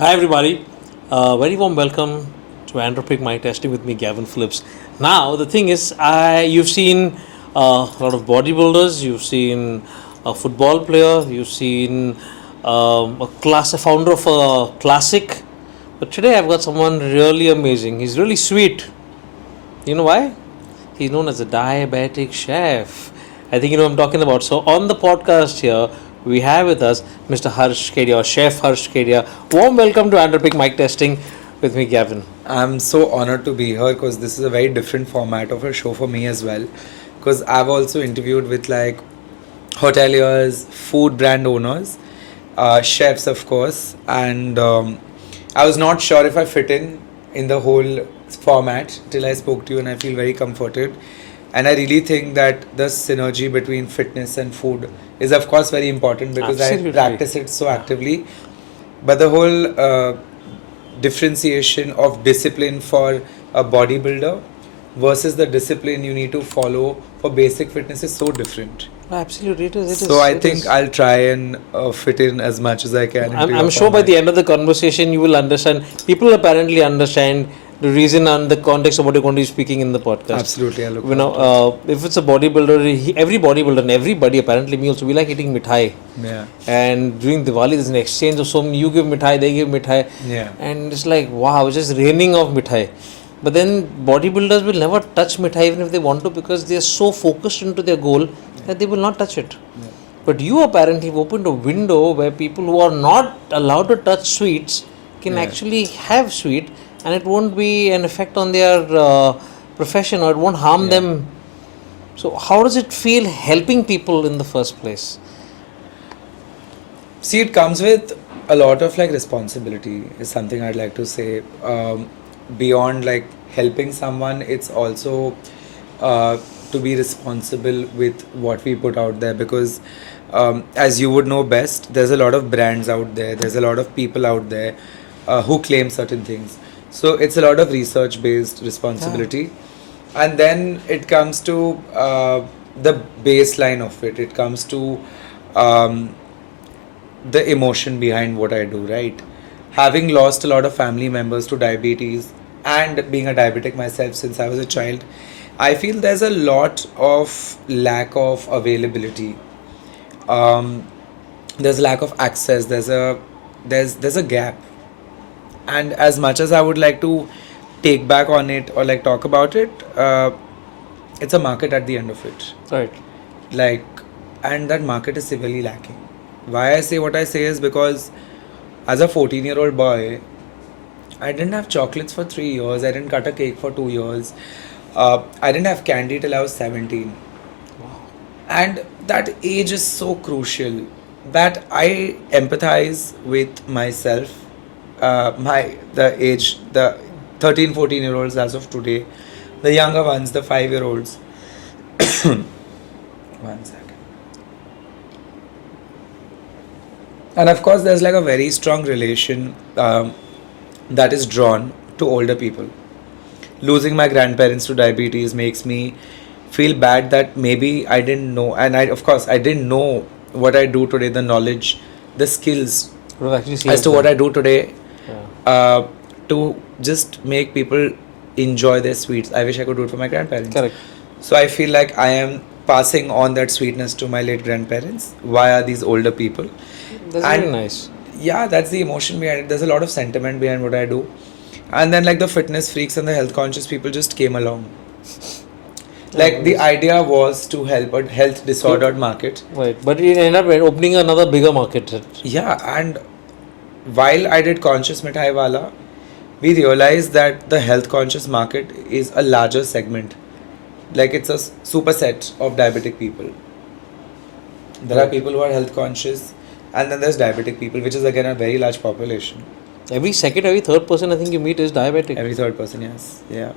Hi everybody, very warm welcome to Andropique Mic testing with me, Gavin Phillips. Now the thing is, you've seen a lot of bodybuilders, you've seen a football player, you've seen a founder of a classic, but today I've got someone really amazing. He's really sweet. You know why? He's known as a diabetic chef. I think you know what I'm talking about. So on the podcast here, we have with us Mr. Harsh Kedia, or Chef Harsh Kedia. Warm welcome to Andropique Mic Testing with me, Gavin. I'm so honored to be here because this is a very different format of a show for me as well. Because I've also interviewed with like hoteliers, food brand owners, chefs, of course, and I was not sure if I fit in the whole format till I spoke to you, and I feel very comforted. And I really think that the synergy between fitness and food is, of course, very important because Absolutely. I practice it so actively. But the whole differentiation of discipline for a bodybuilder versus the discipline you need to follow for basic fitness is so different. Absolutely, it is. So I think I'll try and fit in as much as I can. I'm sure by the end of the conversation you will understand. People apparently understand the reason and the context of what you're going to be speaking in the podcast. Absolutely, I look You know, if it's a bodybuilder, every bodybuilder and everybody apparently, me also, we like eating mithai. Yeah. And during Diwali, there's an exchange of so many. You give mithai, they give mithai. Yeah. And it's like, wow, it's just raining of mithai. But then bodybuilders will never touch mithai even if they want to because they are so focused into their goal that they will not touch it. Yeah. But you apparently have opened a window where people who are not allowed to touch sweets can actually have sweet, and it won't be an effect on their profession, or it won't harm them. So how does it feel helping people in the first place? See, it comes with a lot of like responsibility is something I'd like to say. Beyond like helping someone, it's also to be responsible with what we put out there because as you would know best, there's a lot of brands out there, there's a lot of people out there who claim certain things. So it's a lot of research based responsibility. And then it comes to the baseline of it. It comes to the emotion behind what I do, right? Having lost a lot of family members to diabetes and being a diabetic myself since I was a child, I feel there's a lot of lack of availability. There's a lack of access. There's a gap, and as much as I would like to take back on it or like talk about it, it's a market at the end of it. Right. Like, and that market is severely lacking. Why I say what I say is because as a 14-year-old boy, I didn't have chocolates for 3 years. I didn't cut a cake for 2 years. I didn't have candy till I was 17. And that age is so crucial that I empathize with myself, the 13, 14-year-olds as of today, the younger ones, the 5-year-olds. One second. And of course, there's like a very strong relation that is drawn to older people. Losing my grandparents to diabetes makes me feel bad that maybe I didn't know, and I didn't know what I do today, the knowledge, the skills as to what I do today to just make people enjoy their sweets. I wish I could do it for my grandparents. Correct. So I feel like I am passing on that sweetness to my late grandparents via these older people. That's And very nice. yeah, that's the emotion behind it. There's a lot of sentiment behind what I do. And then like the fitness freaks and the health conscious people just came along. Like the idea was to help a health disordered market. Right. But it ended up opening another bigger market. Yeah, and while I did conscious Mitthaiwala, we realized that the health conscious market is a larger segment. Like it's a superset of diabetic people. There are people who are health conscious, and then there's diabetic people, which is again a very large population. Every second, every third person I think you meet is diabetic. Every third person, yes. Yeah.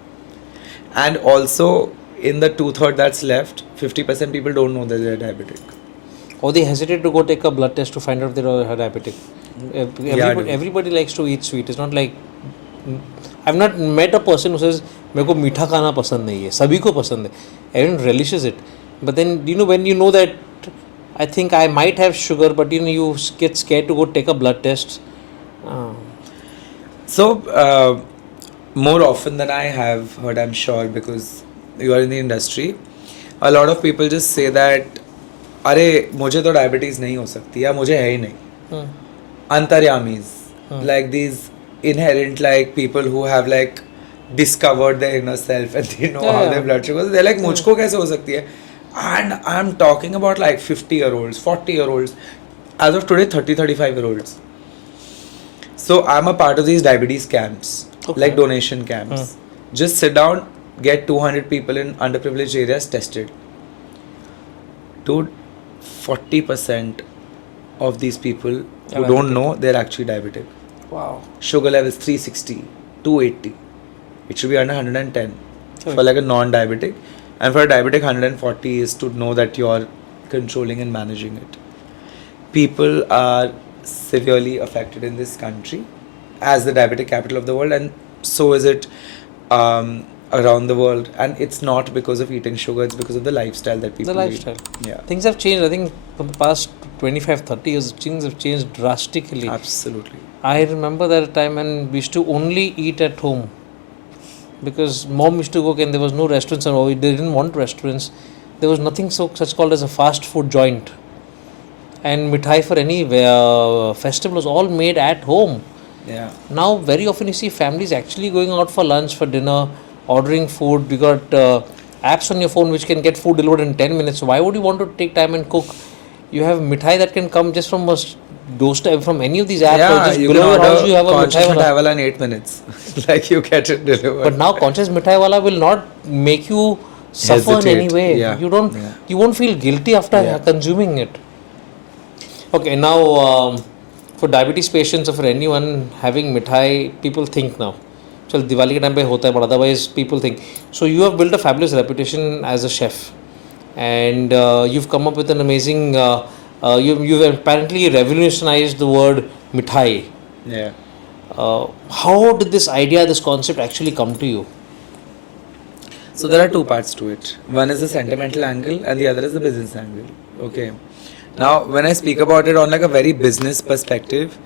And also, in the 2/3 that's left, 50% people don't know that they're diabetic. Or they hesitate to go take a blood test to find out if they're diabetic. Everybody likes to eat sweet. It's not like I've not met a person who says मेरे को मीठा खाना पसंद नहीं है. सभी को पसंद है. Everyone relishes it. But then when you know that I think I might have sugar, but you get scared to go take a blood test. So, more often than I have heard, I'm sure, because you are in the industry, a lot of people just say that, अरे मुझे तो diabetes नहीं हो सकती या मुझे है ही नहीं. Antaryamis, like these inherent like people who have like discovered their inner self and they know how their blood sugar. They're like, मुझको कैसे हो सकती है? And I'm talking about like 50-year-olds, 40-year-olds, as of today 35-year-olds. So I'm a part of these diabetes camps, like donation camps. Just sit down, get 200 people in underprivileged areas tested. Dude, 40% of these people who don't know, they're actually diabetic. Wow. Sugar levels 360, 280. It should be under 110 for like a non-diabetic. And for a diabetic, 140 is to know that you're controlling and managing it. People are severely affected in this country as the diabetic capital of the world, and so is it around the world. And it's not because of eating sugar, it's because of the lifestyle that people lead. Yeah. Things have changed. I think for the past 25-30 years, things have changed drastically. Absolutely. I remember that time when we used to only eat at home because mom used to cook and there was no restaurants, and they didn't want restaurants. There was nothing such called as a fast food joint. And mithai for any festival was all made at home. Yeah. Now very often you see families actually going out for lunch, for dinner, ordering food. You got apps on your phone which can get food delivered in 10 minutes. So why would you want to take time and cook? You have mithai that can come just from a doorstep, from any of these apps. Yeah, or just you below can your order house you have a conscious Mitthaiwala. Mitthaiwala in 8 minutes. Like you get it delivered. But now conscious Mitthaiwala will not make you suffer in any way. Yeah. You won't feel guilty after consuming it. Okay, now for diabetes patients or for anyone having mithai, people think now. So Diwali ke time pe hota hai, but otherwise people think. So you have built a fabulous reputation as a chef, and you've come up with an amazing. You've apparently revolutionized the word mithai. Yeah. How did this idea, this concept actually come to you? So there are two parts to it. One is the sentimental angle and the other is the business angle. Okay. Now, when I speak about it on like a very business perspective,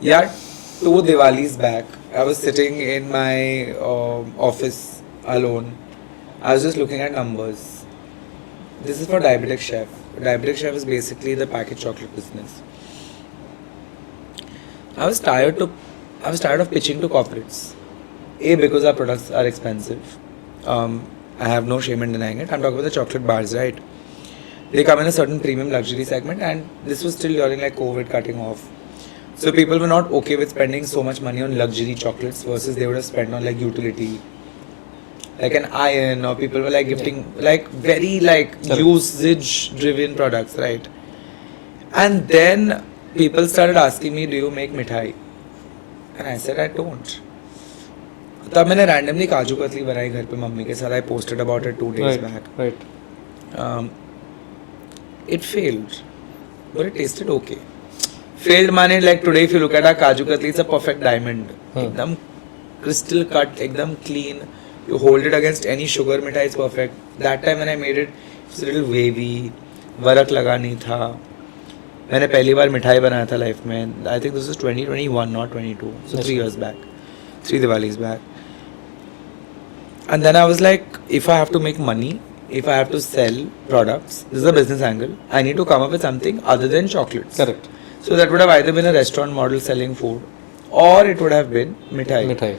yeah, 2 Diwalis back, I was sitting in my office alone. I was just looking at numbers. This is for Diabetic Chef. Diabetic Chef is basically the packaged chocolate business. I was tired of pitching to corporates. A, because our products are expensive. I have no shame in denying it. I'm talking about the chocolate bars, right? They come in a certain premium luxury segment, and this was still during like COVID cutting off. So people were not okay with spending so much money on luxury chocolates versus they would have spent on like utility, like an iron, or people were like gifting like very like usage driven products, right? And then people started asking me, do you make mithai? And I said, I don't. तब मैंने randomly kaju katli बनाई घर पे mummy के साथ. I posted about it 2 days back. Right. It failed, but it tasted okay. Failed माने like today if you look at our kaju katli, it's a perfect diamond. एकदम crystal cut, एकदम clean. You hold it against any sugar mithai, it's perfect. That time when I made it, it was a little wavy. वरक लगा नहीं था. मैंने पहली बार मिठाई बनाया था लाइफ में. I think this was 2021, not 22. So 3 years back. 3 Diwalis back. And then I was like, if I have to make money, if I have to sell products, this is a business angle, I need to come up with something other than chocolates. Correct. So that would have either been a restaurant model selling food, or it would have been mithai.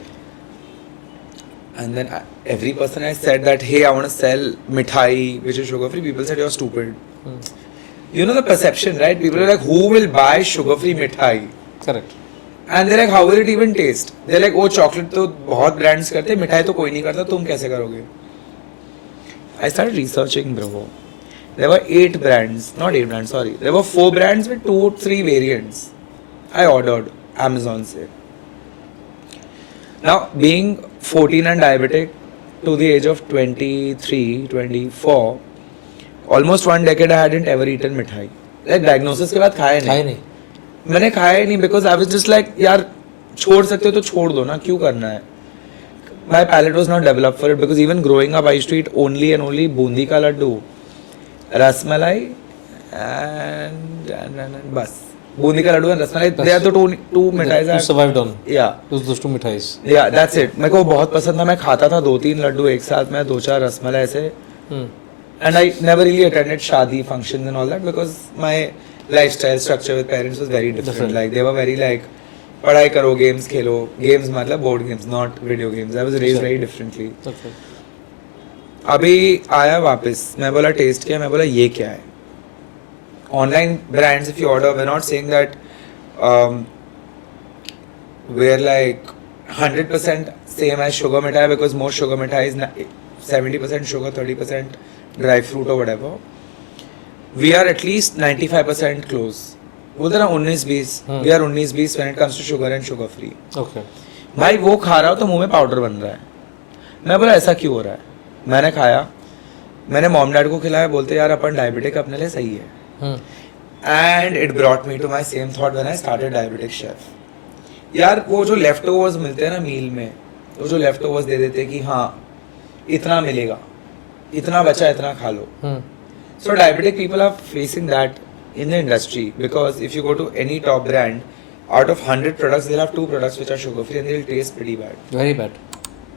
And then every person I said that, hey, I want to sell mithai, which is sugar free, people said you're stupid. You know the perception, right? People are like, who will buy sugar free mithai? Correct. And they're like, how will it even taste? They're like, oh, chocolate तो बहुत brands करते हैं, मिठाई तो कोई नहीं करता, तुम कैसे करोगे? I started researching, bro. There were 8 brands, not 8 brands, sorry. There were 4 brands with 2-3 variants. I ordered Amazon se. Now, being 14 and diabetic to the age of 23, 24, almost 1 decade I hadn't ever eaten mithai. Like diagnosis के बाद खाया नहीं. मैंने खाया ही नहीं because I was just like, यार छोड़ सकते हो तो छोड़ दो ना, क्यों करना है? My palate was not developed for it because even growing up I used to eat only and only Bundi का लड्डू, रसमलाई and bas. बूंदी का Laddu and rasmalai. They are the two मिठाइयाँ. You survived on Yeah. those two मिठाइस. Yeah, that's it. मेरे को बहुत पसंद था. मैं खाता था 2-3 लड्डू एक साथ में, 2-4 रसमलाई ऐसे. And I never really attended shadi functions and all that because my lifestyle structure with parents was very different. Like they were very like पढ़ाई करो, games खेलो. Games मतलब board games, not video games. I was raised very differently. Okay. अभी आया वापस, मैं बोला test किया, मैं बोला ये क्या है. Online brands, if you order, we're not saying that we're like 100% same as sugar mithai because most sugar mithai is 70% sugar, 30% dry fruit or whatever. We are at least 95% close. बोलते ना 19-20, we are 19-20 when it comes to sugar and sugar free. Okay. भाई वो खा रहा हो तो मुंह में पाउडर बन रहा है. मैं बोला ऐसा क्यों हो रहा है. मैंने खाया, मैंने मॉम डैड को खिलाया, बोलते यार अपन डायबिटिक अपने लिए सही है. And it brought me to my same thought when I started Diabetic Chef. यार वो जो लेफ्ट ओवर्स मिलते हैं ना मील में, वो जो लेफ्ट ओवर्स दे देते हैं कि हाँ इतना मिलेगा, इतना बचा इतना खा लो. So diabetic people are facing that in the industry because if you go to any top brand, out of 100 products they'll have 2 products which are sugar free and they'll taste pretty bad. Very bad.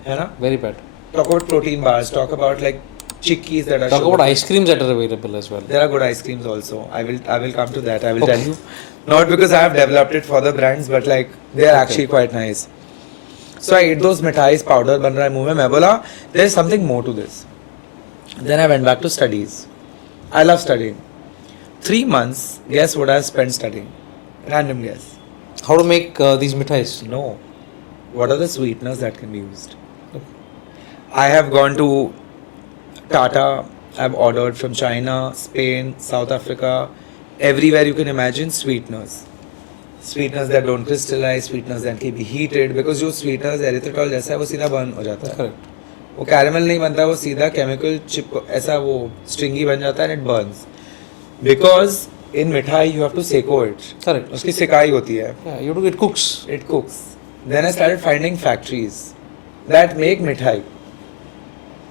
है ना? Very bad. Talk about protein bars, talk about like chickies that are Talk sugar about free. ice creams that are available as well. There are good ice creams also. I will come to that. I will tell you. Not because I have developed it for the brands, but like they are actually quite nice. So I ate those mithais, powder ban raha hai muh mein. मैं बोला there is something more to this. Then I went back to studies. I love studying. 3 months. Guess what I spent studying? Random guess. How to make these mithais? No. What are the sweeteners that can be used? I have gone to Tata, I've ordered from China, Spain, South Africa, everywhere you can imagine sweeteners. Sweeteners that don't crystallize, sweeteners that can be heated because जो sweeteners erythritol जैसा है वो सीधा burn हो जाता है. Correct. वो caramel नहीं बनता, वो सीधा chemical chip ऐसा वो stringy बन जाता है and it burns. Because in mithai you have to seko it. Correct. उसकी सिकाई होती है. Yeah, you do it cooks. It cooks. Then I started finding factories that make mithai.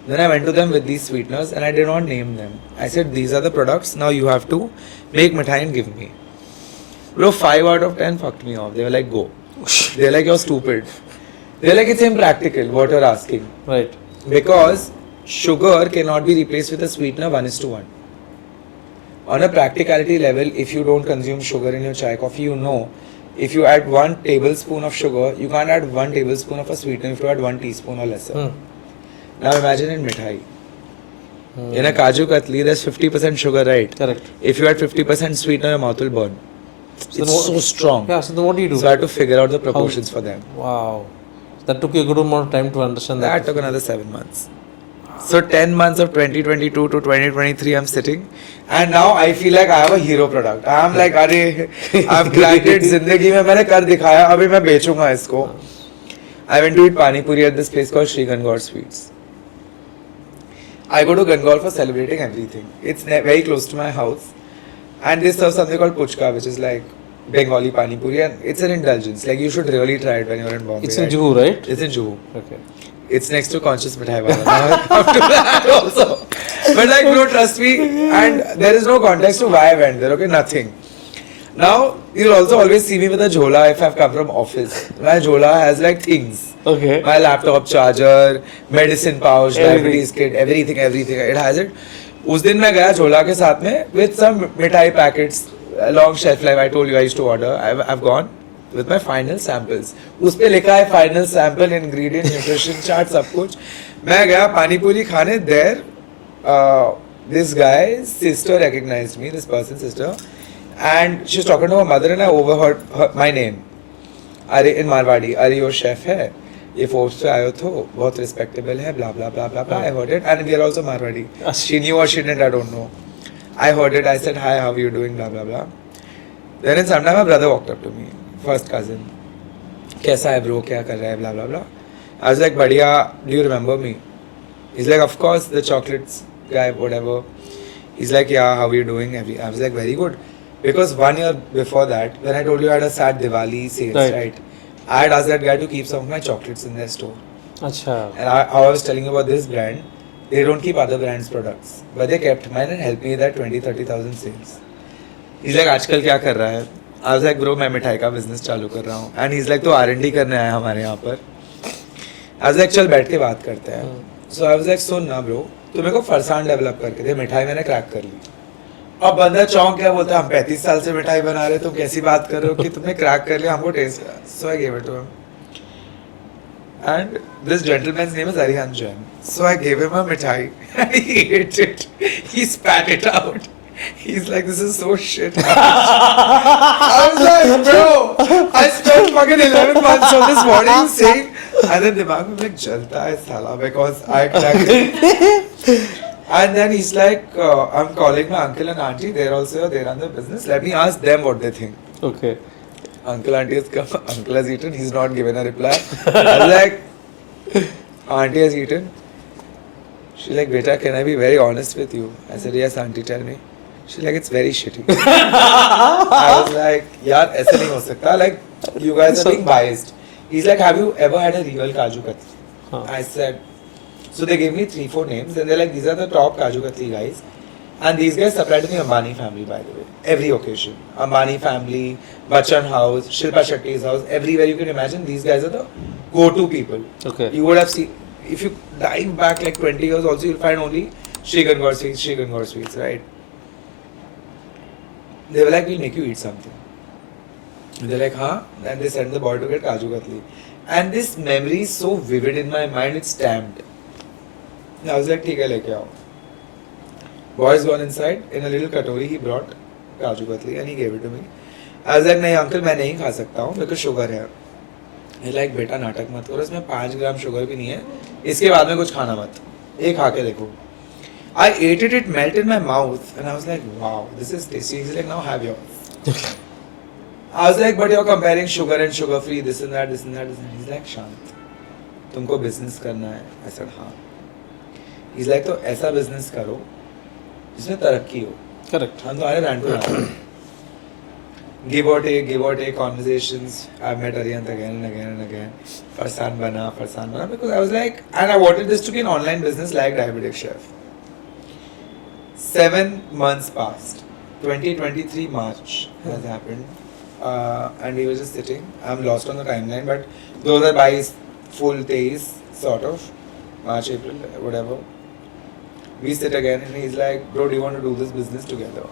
Then I went to them with these sweeteners and I did not name them. I said, these are the products, now you have to make mithai and give me. Bro, 5 out of 10 fucked me off. They were like, go. They're like, you're stupid. They're like, it's impractical what you're asking. Right. Because sugar cannot be replaced with a sweetener 1:1. On a practicality level, if you don't consume sugar in your chai coffee, you know, if you add 1 tablespoon of sugar, you can't add 1 tablespoon of a sweetener, you have to add 1 teaspoon or lesser. Now imagine in mithai. In a kaju katli, there's 50% sugar, right? Correct. If you add 50% sweetener, your mouth will burn. So It's so strong. Yeah, so then what do you do? So I had to figure out the proportions for them. Wow. That took you a good amount of time to understand that. That took another 7 months. So 10 months of 2022 to 2023, I'm sitting. And now I feel like I have a hero product. I'm like, अरे, I've cracked it. जिंदगी में मैंने कर दिखाया. अभी मैं बेचूंगा इसको. I went to eat pani puri at this place called Sri Gangor Sweets. I go to Gangor for celebrating everything. It's very close to my house. And they serve something called puchka, which is like Bengali pani puri. And it's an indulgence. Like you should really try it when you're in Bombay. It's in Juhu, right? It's in Juhu. Okay. It's next to Conscious Mitthaiwala. Now I come to that also. But like, no, trust me. And there is no context to why I went there. Okay, nothing. Now, you'll also always see me with a jhola if I've come from office. My jhola has like things. Okay. My laptop charger, medicine pouch, diabetes kit, everything. It has it. उस दिन मैं गया झोला के साथ में with some मिठाई packets, long shelf life. I told you I used to order. I've gone with my final samples. उस पे लिखा है final sample, ingredient, nutrition chart, सब कुछ. मैं गया पानी पूरी खाने there. This guy's sister recognized me, this person's sister, and she's talking to her mother and I overheard my name. अरे in Marwadi, अरे your chef है. ये Forbes पे आयो तो बहुत respectable है, blah blah blah blah blah. I heard it, and we are also Marwadi. She knew or she didn't, I don't know. I heard it. I said hi, how are you doing, blah blah blah. Then in some time my brother walked up to me, first cousin. कैसा है bro, क्या कर रहा है, blah blah blah. I was like, बढ़िया, do you remember me? He's like, of course, the chocolates guy, whatever. He's like, yeah, how are you doing? I was like, very good. Because 1 year before that, when I told you I had a sad Diwali sales, right? I had asked that guy to keep some of my chocolates in their store. Achha. And how I was telling you about this brand, they don't keep other brands' products. But they kept mine and helped me with that 20,000-30,000 sales. He's like, आजकल क्या कर रहा है? I was like, bro, मैं मिठाई का business चालू कर रहा हूँ. And he's like, तो R&D करने आया हमारे यहाँ पर. I was like, चल बैठ के बात करते हैं. So I was like, सुन ना bro, तू मेरे को फरसान डेवलप करके दे, मिठाई मैंने क्रैक कर ली. अब बंदा चौंक क्या बोलता है, हम 35 साल से मिठाई बना रहे, तुम कैसी बात कर रहे हो कि तुमने क्रैक कर लिया, हमको test. So I gave it to him. And this gentleman's name is Arihan Jain. So I gave him a mithai and he ate it. He spat it out. He's like, this is so shit. I was like, bro, I spent fucking 11 months on this. What are you saying? And then dimag mein like, jalta hai sala, because I cracked it. And then he's like, I'm calling my uncle and auntie. They're also, they run the business. Let me ask them what they think. Okay. Uncle, auntie has come. Uncle has eaten. He's not given a reply. I was like, auntie has eaten. She's like, beta, can I be very honest with you? I said, yes, auntie, tell me. She's like, it's very shitty. I was like, yaar, aisa nahi ho sakta. Like, you guys are being biased. He's like, have you ever had a real Kaju Katli? Huh. I said, so they gave me 3-4 names and they're like, these are the top Kaju Katli guys. And these guys supply to the Ambani family, by the way. Every occasion. Ambani family, Bachchan house, Shilpa Shetty's house, everywhere you can imagine, these guys are the go-to people. Okay. You would have seen, if you dive back like 20 years also, you'll find only Shri Gangaur sweets, right? They were like, we'll make you eat something. They're like, huh? And they sent the boy to get Kaju Katli. And this memory is so vivid in my mind, it's stamped. I was like, ठीक है लेके आओ. Boy's gone inside. In a little katori, he brought Kaju Katli and he gave it to me. I was like, नहीं uncle, मैं नहीं खा सकता हूँ, मेरे को sugar है. He's like, बेटा नाटक मत करो, इसमें 5 ग्राम sugar भी नहीं है. इसके बाद में कुछ खाना मत. एक खा के देखो. I ate it, it melted in my mouth, and I was like, wow, this is tasty. He's like, now have yours. I was like, but you're comparing sugar and sugar free, this and that, this and that, this and that. He's like, शांत. तुमको business करना है. I said, हाँ. He's like, तो ऐसा business करो जिसमें तरक्की हो. Correct. हम तुम्हारे brand को बनाते हैं. Give or take conversations. I've met Arihant again and again and again. Farsan bana, because I was like, and I wanted this to be an online business like Diabetic Chef. 7 months passed. 2023 March has happened. And we were just sitting. I'm lost on the timeline, but those are by full days, sort of. March, April, whatever. We sit again and he's like, bro, do you want to do this business together?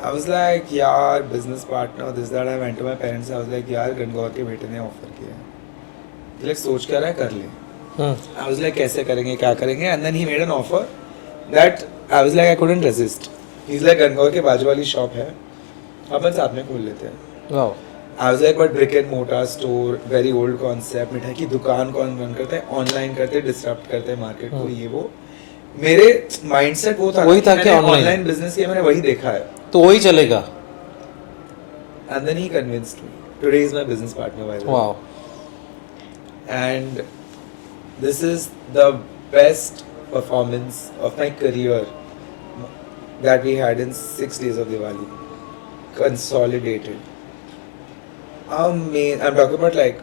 I was like, yaar, business partner, this, that. I went to my parents. I was like, yaar, Gangaur के बेटे ने offer किया. He's like, सोच क्या रहा है, कर ले. I was like, कैसे करेंगे, क्या करेंगे? And then he made an offer that I was like, I couldn't resist. He's like, Gangaur के बाजू वाली shop है, अपन साथ में खोल लेते हैं. Wow. I was like, but brick and mortar store, very old concept. मिठाई की दुकान कौन रन करता है? Online करते, disrupt करते हैं market को, ये वो. मेरे mindset वो था कि मैंने online business किया, मैंने वही देखा है. तो वही चलेगा. And then he convinced me. Today is my business partner, by the way. Wow. And this is the best performance of my career that we had in 6 days of Diwali. Consolidated. I'm talking about like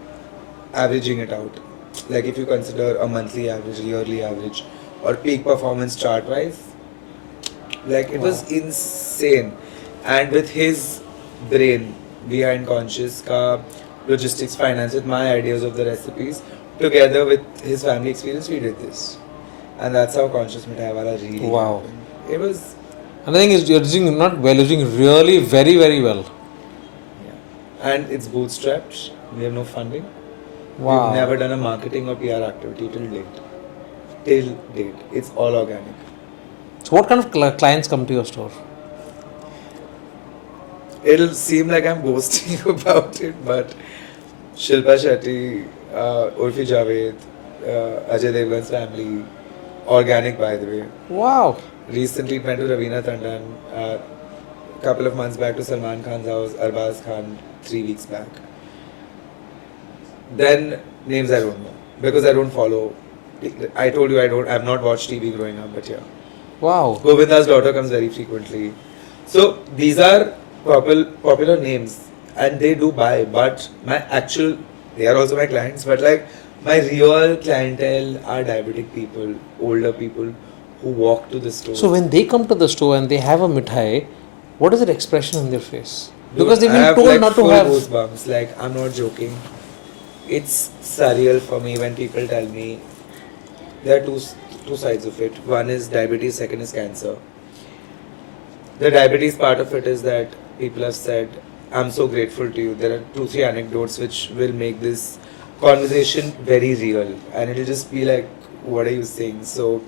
averaging it out. Like if you consider a monthly average, yearly average, or peak performance chart wise, like it was insane. And with his brain behind Conscious ka logistics, finance, with my ideas of the recipes, together with his family experience, we did this. And that's how Conscious Mitthaiwala really happened. It was. And the thing is, you're doing not well, you're doing really very, very well. And it's bootstrapped. We have no funding. Wow. We've never done a marketing or PR activity till date. Till date. It's all organic. So what kind of clients come to your store? It'll seem like I'm boasting about it, but Shilpa Shetty, Urfi Javed, Ajay Devgan's family, organic by the way. Wow. Recently went to Raveena Tandon, couple of months back to Salman Khan's house, Arbaz Khan 3 weeks back. Then names I don't know because I don't follow. I told you I've not watched TV growing up, but yeah. Wow. Govinda's daughter comes very frequently. So these are popular names and they do buy, but they are also my clients, but like my real clientele are diabetic people, older people who walk to the store. So when they come to the store and they have a mithai, what is the expression on their face? Because they've I been have told like not to full have. goosebumps. Like, I'm not joking. It's surreal for me when people tell me there are two sides of it. One is diabetes, second is cancer. The diabetes part of it is that people have said, I'm so grateful to you. There are two, three anecdotes which will make this conversation very real. And it'll just be like, what are you saying? So,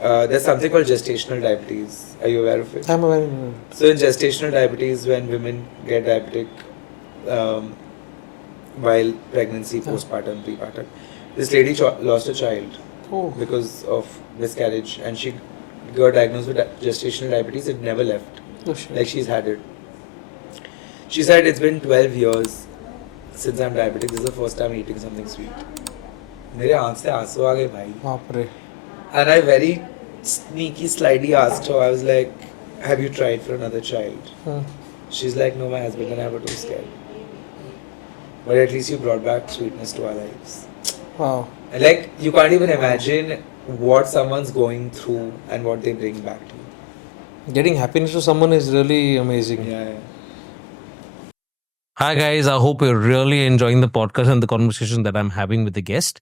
there's something called gestational diabetes. Are you aware of it? I'm aware. So, in gestational diabetes, when women get diabetic um, while pregnancy, postpartum, prepartum, this lady lost a child Oh. because of miscarriage, and she got diagnosed with gestational diabetes. It never left. Oh, shit. Like, she's had it. She said it's been 12 years since I'm diabetic. This is the first time eating something sweet. मेरे आँख से आंसू आ गए भाई. बाप रे. And I very sneaky, slyly asked her. I was like, "Have you tried for another child?" She's like, "No, my husband and I were too scared." But at least you brought back sweetness to our lives. Wow. And like, you can't even imagine what someone's going through and what they bring back to you. Getting happiness to someone is really amazing. Yeah. Hi, guys. I hope you're really enjoying the podcast and the conversation that I'm having with the guest.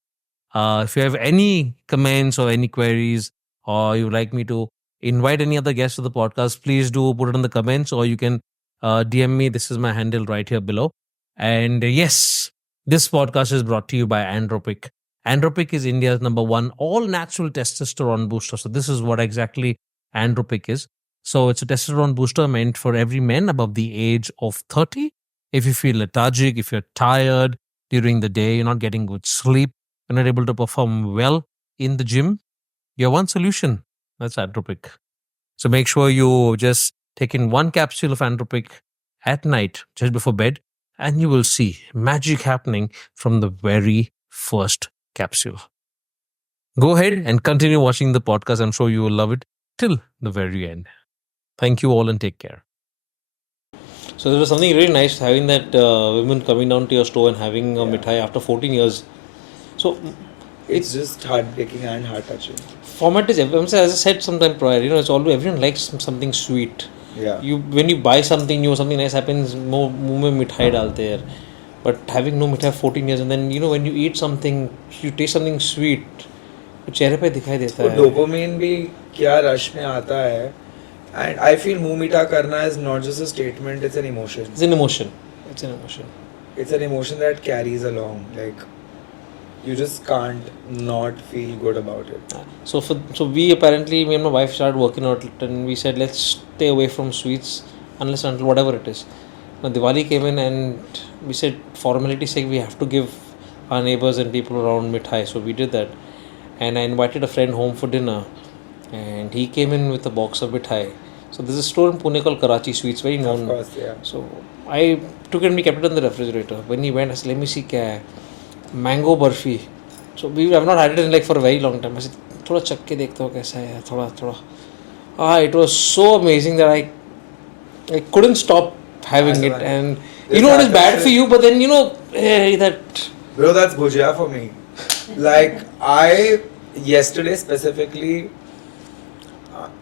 If you have any comments or any queries, or you would like me to invite any other guests to the podcast, please do put it in the comments, or you can DM me. This is my handle right here below. And yes, this podcast is brought to you by Andropique. Andropique is India's #1 all-natural testosterone booster. So this is what exactly Andropique is. So it's a testosterone booster meant for every man above the age of 30. If you feel lethargic, if you're tired during the day, you're not getting good sleep, you're not able to perform well in the gym, you have one solution. That's Andropique. So make sure you just take in one capsule of Andropique at night, just before bed, and you will see magic happening from the very first capsule. Go ahead and continue watching the podcast. I'm sure you will love it till the very end. Thank you all and take care. So there was something really nice having that women coming down to your store and having a mithai after 14 years. So It's just heartbreaking and heart touching. format is, as I said sometime prior, it's always everyone likes something sweet. Yeah. When you buy something new, something nice happens, मुंह में मिठाई डालते हैं. But having no मिठाई 14 years, and then when you eat something, you taste something sweet, वो चेहरे पे दिखाई देता है. डोपामिन भी क्या रश में आता है. And I feel मुंह मीठा करना is not just a statement, it's an emotion. It's an emotion. It's an emotion. It's an emotion that carries along. Like, you just can't not feel good about it. So we apparently, me and my wife started working out, and we said let's stay away from sweets unless until whatever it is. Now Diwali came in, and we said formality's sake we have to give our neighbors and people around mithai. So we did that, and I invited a friend home for dinner, and he came in with a box of mithai. So there's a store in Pune called Karachi Sweets, very known. Of course, yeah. So I took it and we kept it in the refrigerator. When he went, I said, let me see kya hai. Mango barfi. So we have not had it in for a very long time. I said, thoda chak ke dekhta ho kaisa hai, thoda. It was so amazing that I couldn't stop having it. And it is bad for you, but then that. Bro, that's bhujia for me. Like, yesterday specifically,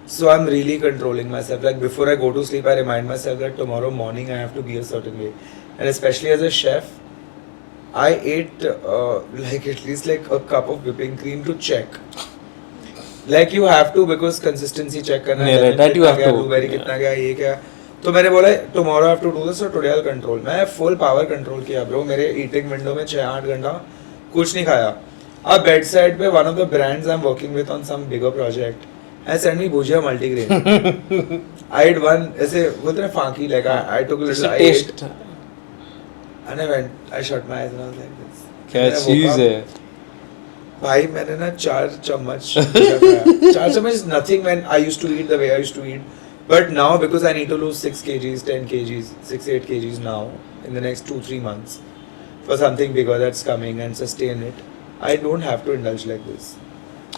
so I'm really controlling myself. Like, before I go to sleep, I remind myself that tomorrow morning I have to be a certain way. And especially as a chef, I ate at least a cup of whipping cream to check. Like, you have to, because consistency check करना है. That you have to. Blueberry कितना गया, ये क्या. तो मैंने बोला tomorrow I have to do this, so today I'll control. मैं full power control किया bro. मेरे eating window में 6-8 घंटा कुछ नहीं खाया. अब bedside पे one of the brands I'm working with on some bigger project, I sent me bhujia multigrain. I ate one, ऐसे बोलते हैं फांकी, like I took a little, I ate, and I shut my eyes and I was like this. क्या चीज है? भाई मैंने ना 4 चम्मच खाया. 4 चम्मच is nothing when I used to eat the way I used to eat. But now, because I need to lose 6 kgs, 10 kgs, 6-8 kgs now in the next 2-3 months for something bigger that's coming and sustain it, I don't have to indulge like this.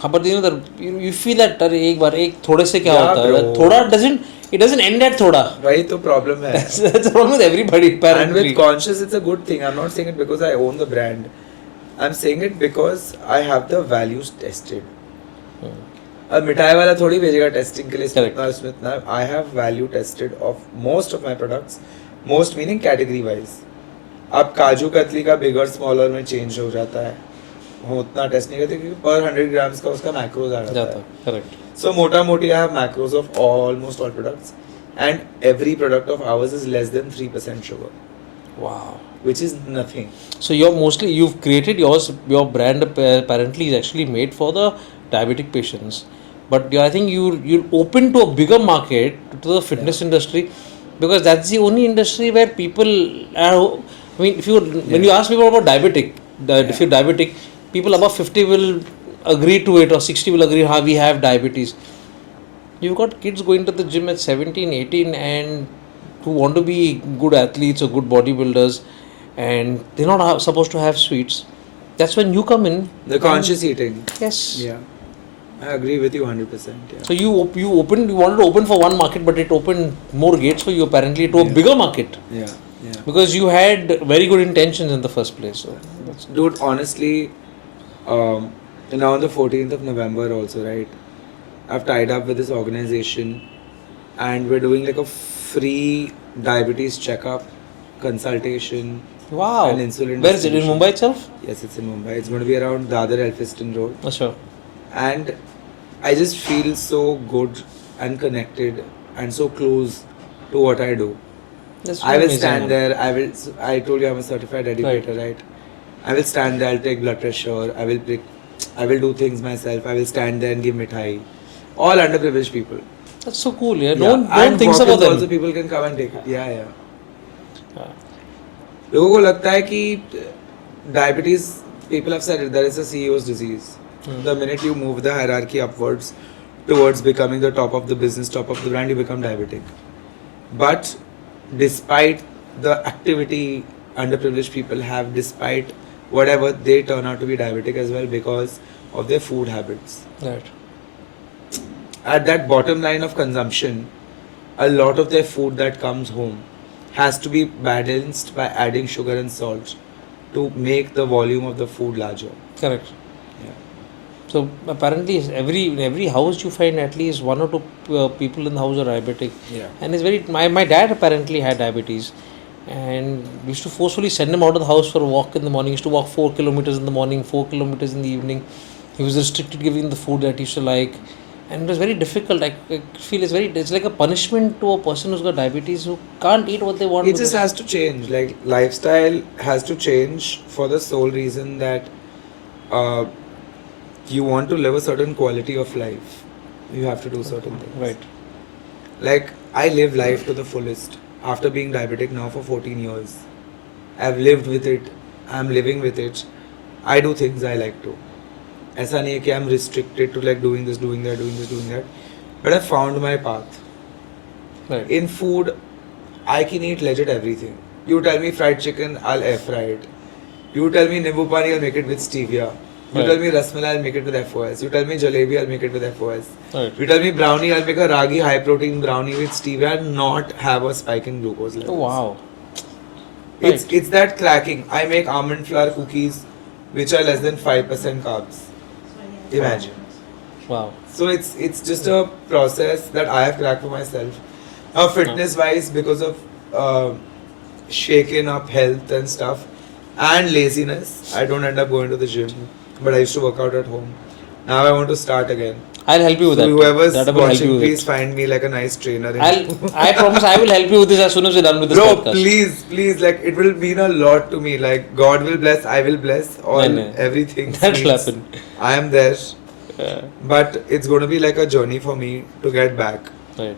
हाँ, but you feel that एक बार एक थोड़े से क्या होता है? थोड़ा doesn't end at थोड़ा. वही तो problem है. That's the problem with everybody apparently. And with conscious, it's a good thing. I'm not saying it because I own the brand. I'm saying it because I have the values tested. अब मिठाईवाला थोड़ी भेजेगा testing के लिए. I have value tested of most of my products Most meaning category wise. अब काजू कतली का बिगर smaller में change हो जाता है, हम उतना टेस्ट नहीं करते क्योंकि पर 100 grams का उसका मैक्रोज आ जाता है. Correct. So मोटा मोटी I have macros of almost all products, and every product of ours is less than 3% sugar, Wow. which is nothing. So you've created your brand apparently is actually made for the diabetic patients, but I think you'll open to a bigger market, to the fitness industry, because that's the only industry where people are. I mean, when you ask people about if you're diabetic, people above 50 will agree to it, or 60 will agree, we have diabetes. You've got kids going to the gym at 17, 18 and who want to be good athletes or good bodybuilders, and they're not supposed to have sweets. That's when you come in. The conscious eating. Yes. Yeah. I agree with you 100%. Yeah. So you wanted to open for one market, but it opened more gates for you apparently to a bigger market. Yeah. Yeah. Because you had very good intentions in the first place. So Dude, honestly, now on the 14th of November also, right? I've tied up with this organization and we're doing like a free diabetes checkup, consultation, wow. and insulin. Where is it? In distribution. Mumbai itself? Yes, it's in Mumbai. It's going to be around Dadar Elphiston Road. Oh, sure. And I just feel so good and connected and so close to what I do. That's I will amazing, stand man. there. I told you I'm a certified educator, right? I will stand there. I'll take blood pressure. I will do things myself. I will stand there and give mithai. All underprivileged people. That's so cool. Yeah. Yeah. No one And thinks about walk-ins them. also people can come and take it. Yeah, yeah. Yeah. लोगों को लगता है कि diabetes, people have said it, that is a CEO's disease. The minute you move the hierarchy upwards towards becoming the top of the business, top of the brand, you become diabetic. But despite the activity underprivileged people have, despite whatever, they turn out to be diabetic as well because of their food habits. Right. At that bottom line of consumption, a lot of their food that comes home has to be balanced by adding sugar and salt to make the volume of the food larger. Correct. Yeah. So apparently, in every house you find at least one or two people in the house are diabetic. Yeah. And it's my dad apparently had diabetes, and we used to forcefully send him out of the house for a walk in the morning. He used to walk 4 kilometers in the morning, 4 kilometers in the evening. He was restricted giving the food that he used to like, and it was very difficult. I feel it's like a punishment to a person who's got diabetes who can't eat what they want. It just has to change. Like lifestyle has to change for the sole reason that you want to live a certain quality of life. You have to do certain things. Right. Like I live life to the fullest after being diabetic now for 14 years. I've lived with it. I'm living with it. I do things I like to. ऐसा नहीं है कि I'm restricted to like doing this, doing that, doing this, doing that. But I found my path. Right. In food, I can eat legit everything. You tell me fried chicken, I'll air fry it. You tell me nimbu pani, I'll make it with stevia. You Right. tell me rasmalai, I'll make it with FOS. You tell me jalebi, I'll make it with FOS. Right. You tell me brownie, I'll make a ragi high protein brownie with stevia and not have a spike in glucose levels. Oh wow. It's that cracking. I make almond flour cookies which are less than 5% carbs. Imagine. Wow. So it's just a process that I have cracked for myself. Now fitness wise, because of shaken up health and stuff and laziness, I don't end up going to the gym. But I used to work out at home. Now I want to start again. I'll help you with So that. whoever's That I will help you watching, with please it. find me like a nice trainer. I promise I will help you with this as soon as we're done with this Bro, podcast. please, like it will mean a lot to me. Like God will bless, I will bless, all No. everything. That'll needs. happen. I am there, Yeah. but it's going to be like a journey for me to get back, Right.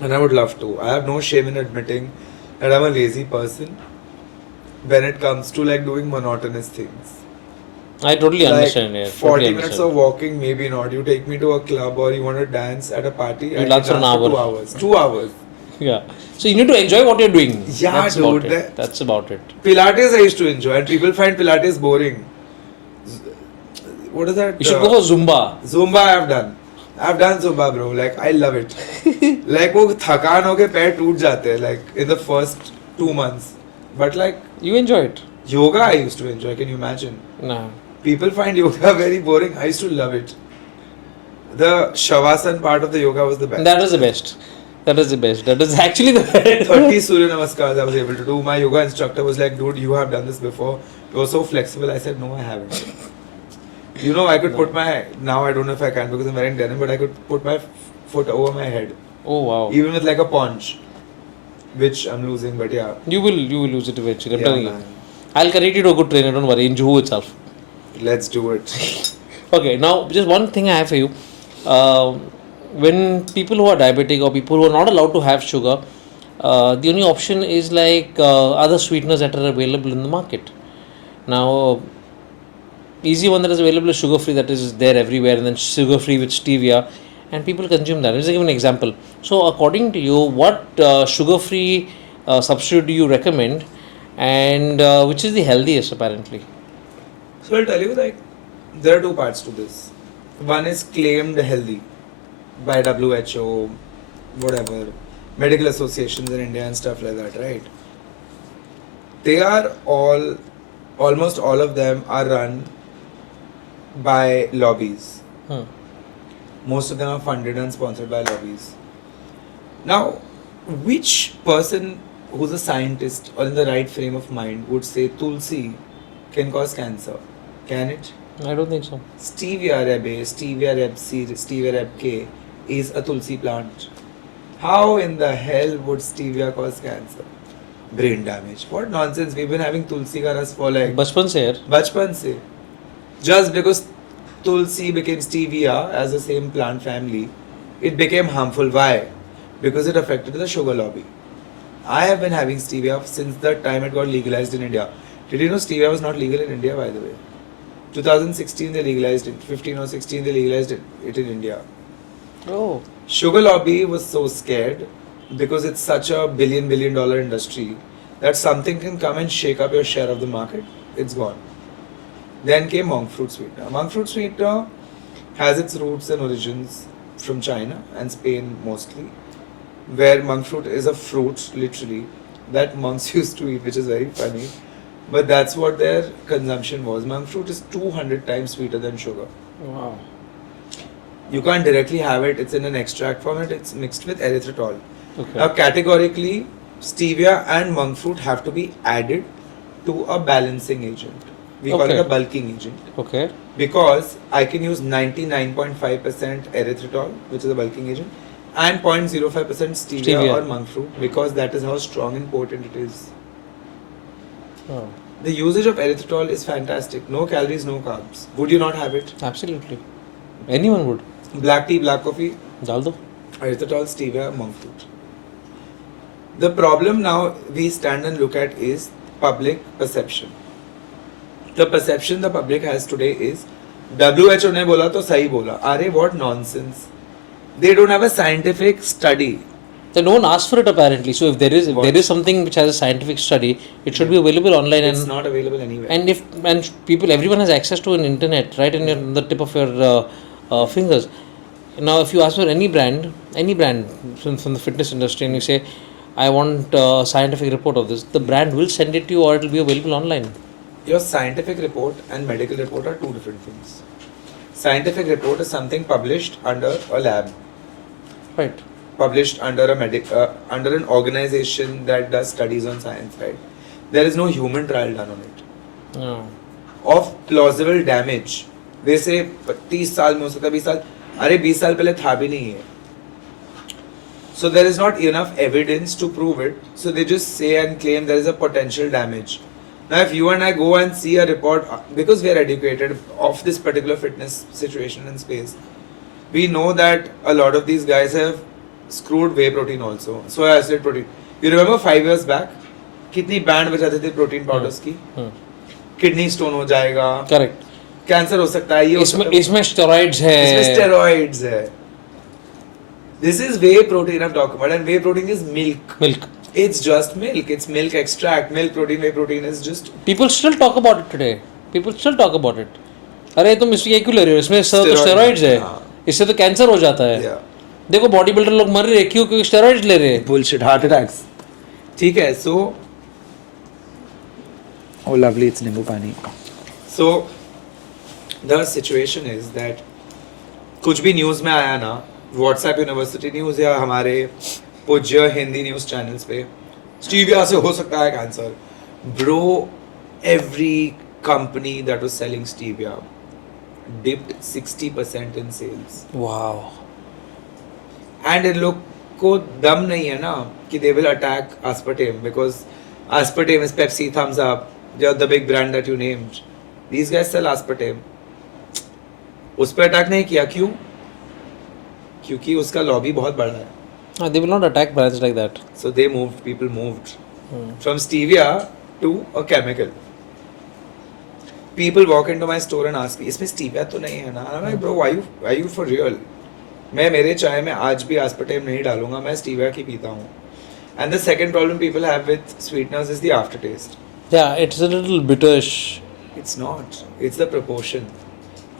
and I would love to. I have no shame in admitting that I'm a lazy person when it comes to like doing monotonous things. I totally understand. Yeah. 40 Totally minutes understand. of walking, maybe not. You take me to a club or you want to dance at a party. You I dance can for an 2 hour. hours. 2 hours. Yeah. So you need to enjoy what you're doing. Yeah, That's dude, About it. That's about it. Pilates I used to enjoy, and people find Pilates boring. What is that? You should go for Zumba. Zumba I've done. I've done Zumba, bro. Like I love it. like वो थकान होके पैर टूट जाते हैं like in the first 2 months. But like You enjoy it. yoga I used to enjoy. Can you imagine? Nah. People find yoga very boring. I used to love it. The Shavasana part of the yoga was the best. That was the best. That is the best. That is actually the best. 30 Surya Namaskars I was able to do. My yoga instructor was like, dude, you have done this before. You were so flexible. I said, no, I haven't. You know, I could put my, now I don't know if I can because I'm wearing denim, but I could put my foot over my head. Oh wow. Even with like a paunch, which I'm losing, but yeah. You will lose it eventually. I'm Yeah, telling you. man. I'll connect you to a good trainer. Don't worry. In Juhu itself. Let's do it. Okay. Now, just one thing I have for you. When people who are diabetic or people who are not allowed to have sugar, the only option is like other sweeteners that are available in the market. Now, easy one that is available is sugar free, that is there everywhere, and then sugar free with stevia, and people consume that. Let's give an example. So, according to you, what sugar free substitute do you recommend, and which is the healthiest apparently? So I'll tell you, like, there are two parts to this. One is claimed healthy by WHO, whatever, medical associations in India and stuff like that, right? They are all, almost all of them are run by lobbies. Most of them are funded and sponsored by lobbies. Now, which person who's a scientist or in the right frame of mind would say Tulsi can cause cancer? Can it? I don't think so. Stevia rebe, Stevia reb C, Stevia reb K is a Tulsi plant. How in the hell would stevia cause cancer? Brain damage. What nonsense. We've been having Tulsi ka ras for like बचपन से यार. bachpan se. Just because Tulsi became stevia as the same plant family, it became harmful. Why? Because it affected the sugar lobby. I have been having stevia since the time it got legalized in India. Did you know stevia was not legal in India, by the way? 2016 they legalized it. 15 or 16 they legalized it in India. Oh. Sugar lobby was so scared because it's such a billion dollar industry that something can come and shake up your share of the market. It's gone. Then came monk fruit sweetener. Monk fruit sweetener has its roots and origins from China and Spain mostly, where monk fruit is a fruit literally that monks used to eat, which is very funny. But that's what their consumption was. Monk fruit is 200 times sweeter than sugar. Wow. You can't directly have it. It's in an extract format. It's mixed with erythritol. Okay. Now, categorically, stevia and monk fruit have to be added to a balancing agent. We call it a bulking agent. Okay. Because I can use 99.5% erythritol, which is a bulking agent, and 0.05% stevia or monk fruit, because that is how strong and potent it is. Oh. The usage of erythritol is fantastic. No calories, no carbs. Would you not have it? Absolutely. Anyone would. Black tea, black coffee, डाल दो. erythritol, stevia, monk fruit. The problem now we stand and look at is public perception. The perception the public has today is WHO ने बोला तो सही बोला. अरे what nonsense. They don't have a scientific study. Then no one asks for it apparently. So if there is something which has a scientific study, it should be available online. It's not available anywhere. And everyone has access to an internet right in the tip of your fingers. Now, if you ask for any brand from the fitness industry, and you say, I want a scientific report of this, the brand will send it to you, or it will be available online. Your scientific report and medical report are two different things. Scientific report is something published under a lab. Right. Published under under an organization that does studies on science, right? There is no human trial done on it. No. Of plausible damage. They say 30 साल में हो सकता है 20 साल. अरे 20 साल पहले था भी नहीं है. So there is not enough evidence to prove it. So they just say and claim there is a potential damage. Now if you and I go and see a report, because we are educated of this particular fitness situation and space, we know that a lot of these guys have screwed whey protein also, soy isolate protein. You remember 5 years back, कितनी band बजाते थे protein powders की? Kidney stone हो जाएगा, correct, cancer हो सकता है, ये इसमें स्टेरॉइड्स है, इसमें स्टेरॉइड्स है. This is whey protein I'm talking about, and whey protein is milk. It's just milk. It's milk extract. Milk protein, whey protein is just. People still talk about it today. अरे तुम इसमें क्यों ले रहे हो? इसमें तो स्टेरॉइड्स है, इससे तो कैंसर हो जाता है. देखो बॉडी बिल्डर लोग मर रहे हैं क्यों? क्योंकि स्टेरॉइड्स ले रहे हैं. Bullshit, heart attacks. ठीक है. सो oh lovely, it's नींबू पानी. So the situation is that कुछ भी न्यूज़ में आया ना, व्हाट्सएप यूनिवर्सिटी न्यूज़ या हमारे पूज्य हिंदी न्यूज चैनल्स पे स्टीविया से हो सकता है cancer. Bro, every company that was selling stevia dipped 60% in sales. Wow. And इन लोग को दम नहीं है ना कि they will attack aspartame because aspartame is Pepsi, Thumbs Up, the big brand that you named. These guys sell aspartame. उस पर attack नहीं किया. क्यों? क्योंकि उसका लॉबी बहुत बड़ा है. They will not attack brands like that. So they moved, people moved from stevia to a chemical. People walk into my store and ask me, इसमें stevia तो नहीं है ना? I'm like, bro, why you for real? मैं मेरे चाय में आज भी aspartame नहीं डालूंगा, मैं stevia की पीता हूँ. And the second problem people have with sweeteners is the aftertaste. Yeah, it's a little bitterish. It's not. It's the proportion.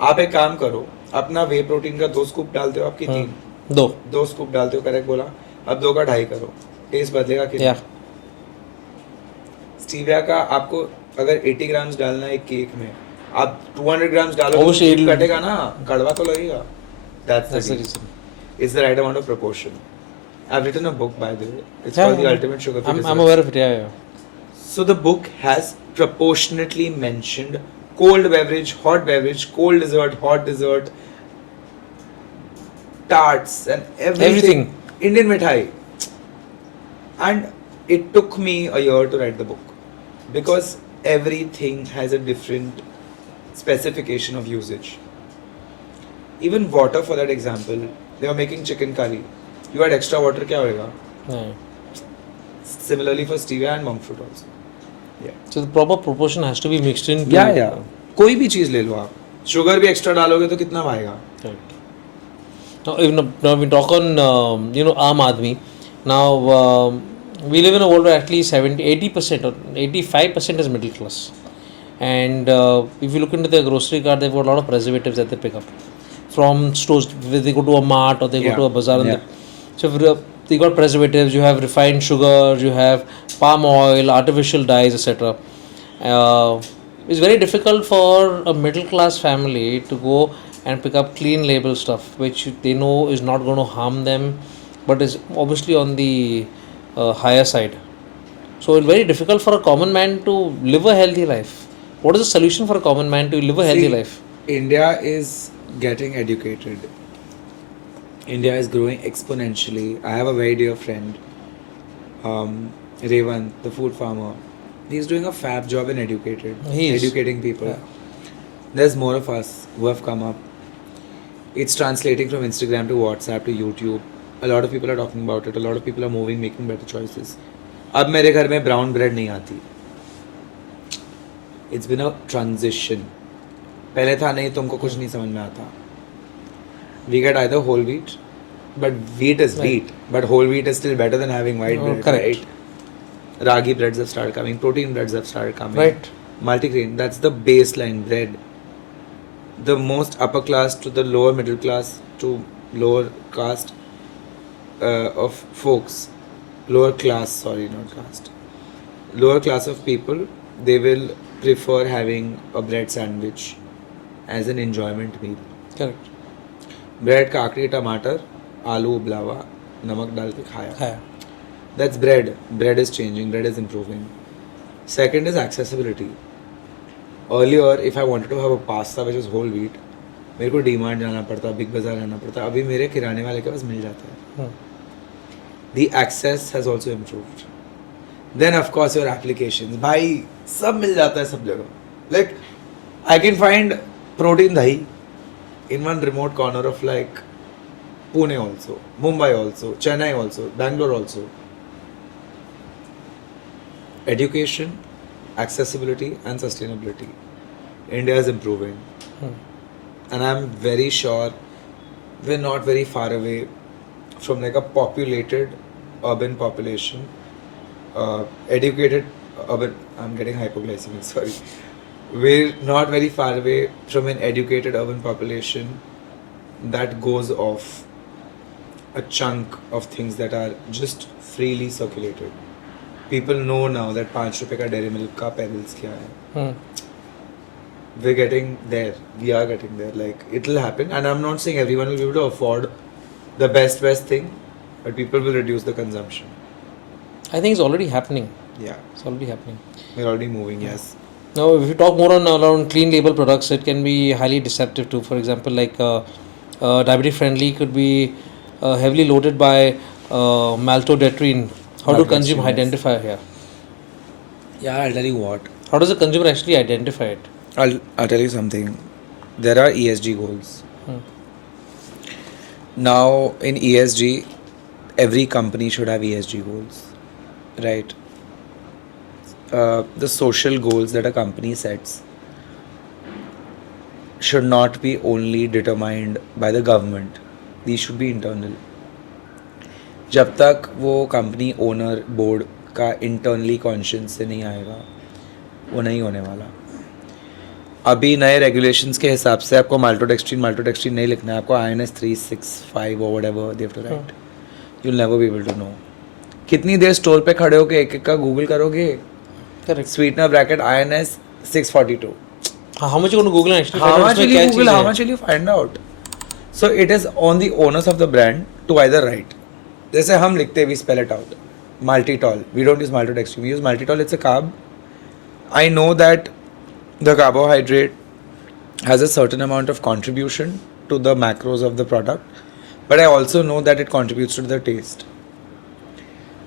आप एक काम करो, अपना वे प्रोटीन का 2 स्कूप डालते हो, आपकी 3. 2 स्कूप डालते हो, करेक्ट बोला. अब 2 का 2.5 करो, टेस्ट बदलेगा कि नहीं? स्टीविया का आपको अगर 80 ग्राम्स डालना है एक केक में, आप 200 ग्राम्स डालो तो कटेगा ना, कड़वा तो लगेगा. That's the reason. It's the right amount of proportion. I've written a book, by the way. It's called The Ultimate Sugar Free Dessert. I'm aware of it. Yeah. So the book has proportionately mentioned cold beverage, hot beverage, cold dessert, hot dessert, tarts and everything. Indian mithai. And it took me a year to write the book because everything has a different specification of usage. Even water, for that example, they were making chicken curry. You had extra water, क्या होएगा? Similarly for stevia and monk fruit also. Yeah. So the proper proportion has to be mixed in. Yeah. कोई भी चीज ले लो आप. Sugar भी extra डालोगे तो कितना आएगा? Right. Now we talk on Aam Aadmi. Now we live in a world where at least 80% or 85% is middle class. And if you look into their grocery cart, they've got a lot of preservatives that they pick up from stores. They go to a mart or they go to a bazaar. So they got preservatives, you have refined sugar, you have palm oil, artificial dyes, etc. It's very difficult for a middle class family to go and pick up clean label stuff, which they know is not going to harm them, but is obviously on the higher side. So it's very difficult for a common man to live a healthy life. What is the solution for a common man to live a healthy life? India is getting educated. India is growing exponentially. I have a very dear friend, Revan, the food farmer. He's doing a fab job in educating people. Yeah. There's more of us who have come up. It's translating from Instagram to WhatsApp to YouTube. A lot of people are talking about it. A lot of people are moving, making better choices. अब मेरे घर में brown bread नहीं आती. It's been a transition. पहले था नहीं, तुमको कुछ नहीं समझ में आता. We get either whole wheat, but wheat is wheat. But whole wheat is still better than having white bread. Correct. Right? Ragi breads have started coming. Protein breads have started coming. Right. Multigrain. That's the baseline bread. The most upper class to the lower middle class to lower caste of folks. Lower class of people, they will prefer having a bread sandwich as an enjoyment meal. Correct. Bread काकड़ी टमाटर आलू उबला हुआ नमक डाल के खाया. That's bread. Bread is changing. Bread is improving. Second is accessibility. Earlier, if I wanted to have a pasta which is whole wheat, मेरे को डीमार्ट जाना पड़ता, बिग बाजार जाना पड़ता. अभी मेरे किराने वाले के पास मिल जाता है. The access has also improved. Then of course your applications. भाई सब मिल जाता है सब जगह. Like I can find protein dahi in one remote corner of like Pune also, Mumbai also, Chennai also, Bangalore also. Education, accessibility and sustainability. India is improving. And I'm very sure we're not very far away from like a populated urban population, educated urban, I'm getting hypoglycemic, sorry. We're not very far away from an educated urban population that goes off a chunk of things that are just freely circulated. People know now that 5 rupees ka dairy milk ka perils kya hai. We're getting there. We are getting there. Like, it'll happen. And I'm not saying everyone will be able to afford the best thing. but people will reduce the consumption. I think it's already happening. Yeah, It's already happening. we're already moving. Yes. Now, if you talk more on around clean label products, it can be highly deceptive too. For example, like diabetic friendly could be heavily loaded by maltodextrin. How do consumer Maltodextrin, yes. identify here? Yeah, I'll tell you what. How does the consumer actually identify it? I'll tell you something. There are ESG goals. Hmm. Now, in ESG, every company should have ESG goals, right? The social goals that a company sets should not be only determined by the government. These should be internal. जब तक वो company owner board का internally conscious से नहीं आएगा वो नहीं होने वाला. अभी नए रेगुलेशंस के हिसाब से आपको माल्टोडेक्स्ट्रीन नहीं लिखना है, आपको INS 365 और whatever they have to write. You'll never be able to know. कितनी देर स्टोर पे खड़े होके एक एक का गूगल करोगे? Correct. Sweetener bracket INS 642. How much you going to Google and actually How find out much इसमें will you क्या Google? चीज़ How है? much will you find out? So it is on the owners of the brand to either write. जैसे हम लिखते हैं, we spell it out. Maltitol. We don't use maltodextrin. We use maltitol. It's a carb. I know that the carbohydrate has a certain amount of contribution to the macros of the product, but I also know that it contributes to the taste.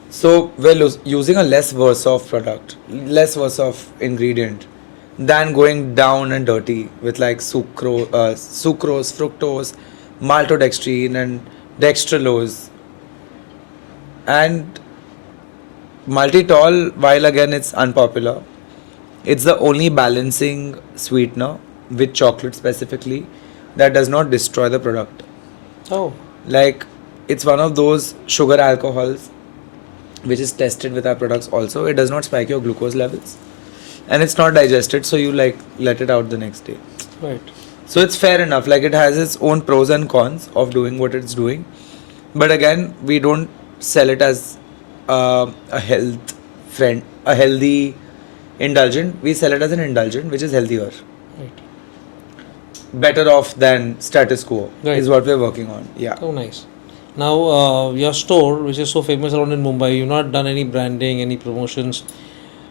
So we're using a less worse off product, less worse off ingredient than going down and dirty with like sucrose, fructose, maltodextrin and dextrose. And maltitol, while again it's unpopular, it's the only balancing sweetener with chocolate specifically that does not destroy the product. Oh, Like, it's one of those sugar alcohols which is tested with our products also. It does not spike your glucose levels and it's not digested, so you like let it out the next day. right. So it's fair enough. Like, it has its own pros and cons of doing what it's doing, but again, we don't sell it as a healthy indulgent. We sell it as an indulgent which is healthier, Right. better off than status quo. Right. Is what we're working on. Yeah. Oh, nice. Now, your store, which is so famous around in Mumbai, you've not done any branding, any promotions,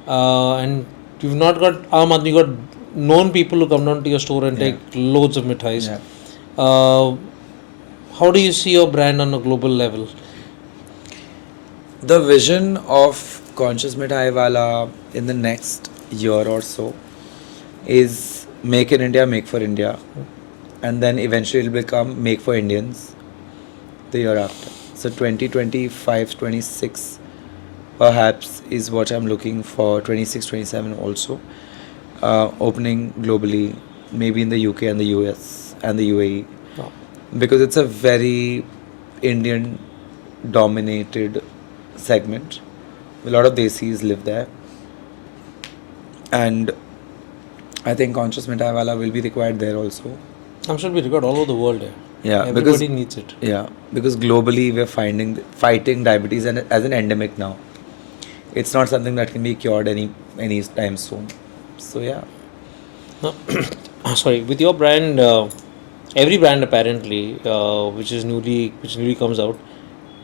and you've not got you got known people who come down to your store and Yeah. take loads of mithais. Yeah. How do you see your brand on a global level? The vision of Conscious Mitthaiwala in the next year or so is make in India, make for India, and then eventually it'll become make for Indians the year after. So 2025, 26 perhaps is what I'm looking for. 26, 27 also. Opening globally, maybe in the UK and the US and the UAE, Wow. because it's a very Indian dominated segment. A lot of Desis live there, and I think Conscious Mitthaiwala will be required there also. I'm sure we record all over the world. Yeah, Everybody needs it. because globally we're fighting diabetes as an endemic now. It's not something that can be cured any time soon. So yeah. Now, sorry, with your brand, every brand apparently, which newly comes out,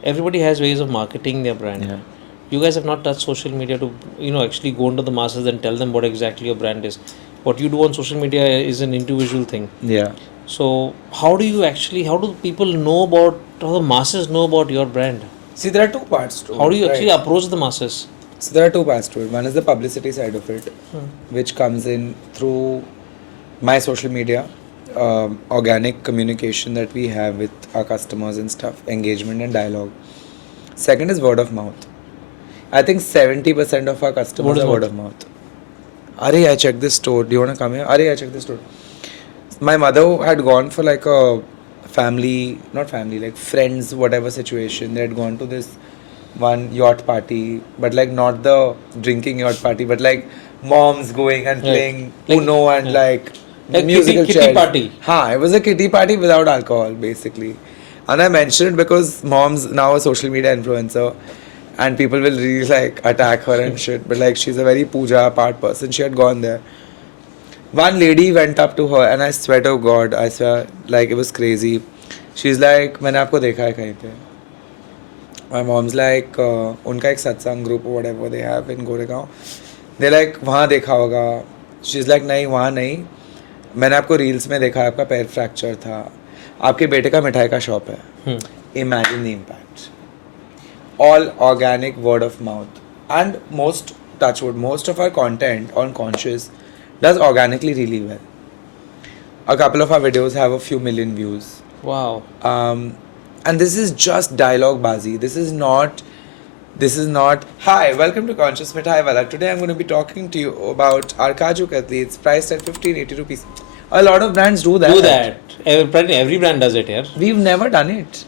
everybody has ways of marketing their brand. Yeah. You guys have not touched social media to actually go into the masses and tell them what exactly your brand is. What you do on social media is an individual thing. Yeah. So how do people know about, how the masses know about your brand? See, there are two parts to it. How do you right? actually approach the masses? So there are two parts to it. One is the publicity side of it, which comes in through my social media, organic communication that we have with our customers and stuff, engagement and dialogue. Second is word of mouth. I think 70% of our customers are word of mouth. Arey, I checked this store. Do you want to come here? Arey, I checked this store. My mother had gone for like a like friends, whatever situation. They had gone to this one yacht party, but like not the drinking yacht party, but like moms going and playing Uno and like musical kitty chairs. party. It was a kitty party without alcohol, basically. And I mentioned it because mom's now a social media influencer, and people will really like attack her and shit. But like she's a very puja part person. She had gone there. One lady went up to her, and I swear to God, like it was crazy. She's like, मैंने आपको देखा है कहीं पे. My mom's like, उनका एक सत्संग group or whatever they have in Goregaon. They're like, वहाँ देखा होगा. She's like, नहीं वहाँ नहीं. मैंने आपको रील्स में देखा, आपका पैर फ्रैक्चर था. आपके बेटे का मिठाई का शॉप है. Imagine the impact. All organic, word of mouth. And most, touchwood, most of our content on Conscious does organically really well. A couple of our videos have a few million views. Wow. And this is just dialogue bazi. This is not, hi, welcome to Conscious Mitthaiwala. Today I'm going to be talking to you about our Kaju Katli. It's priced at 1580 rupees. A lot of brands do that. Every brand does it here. We've never done it.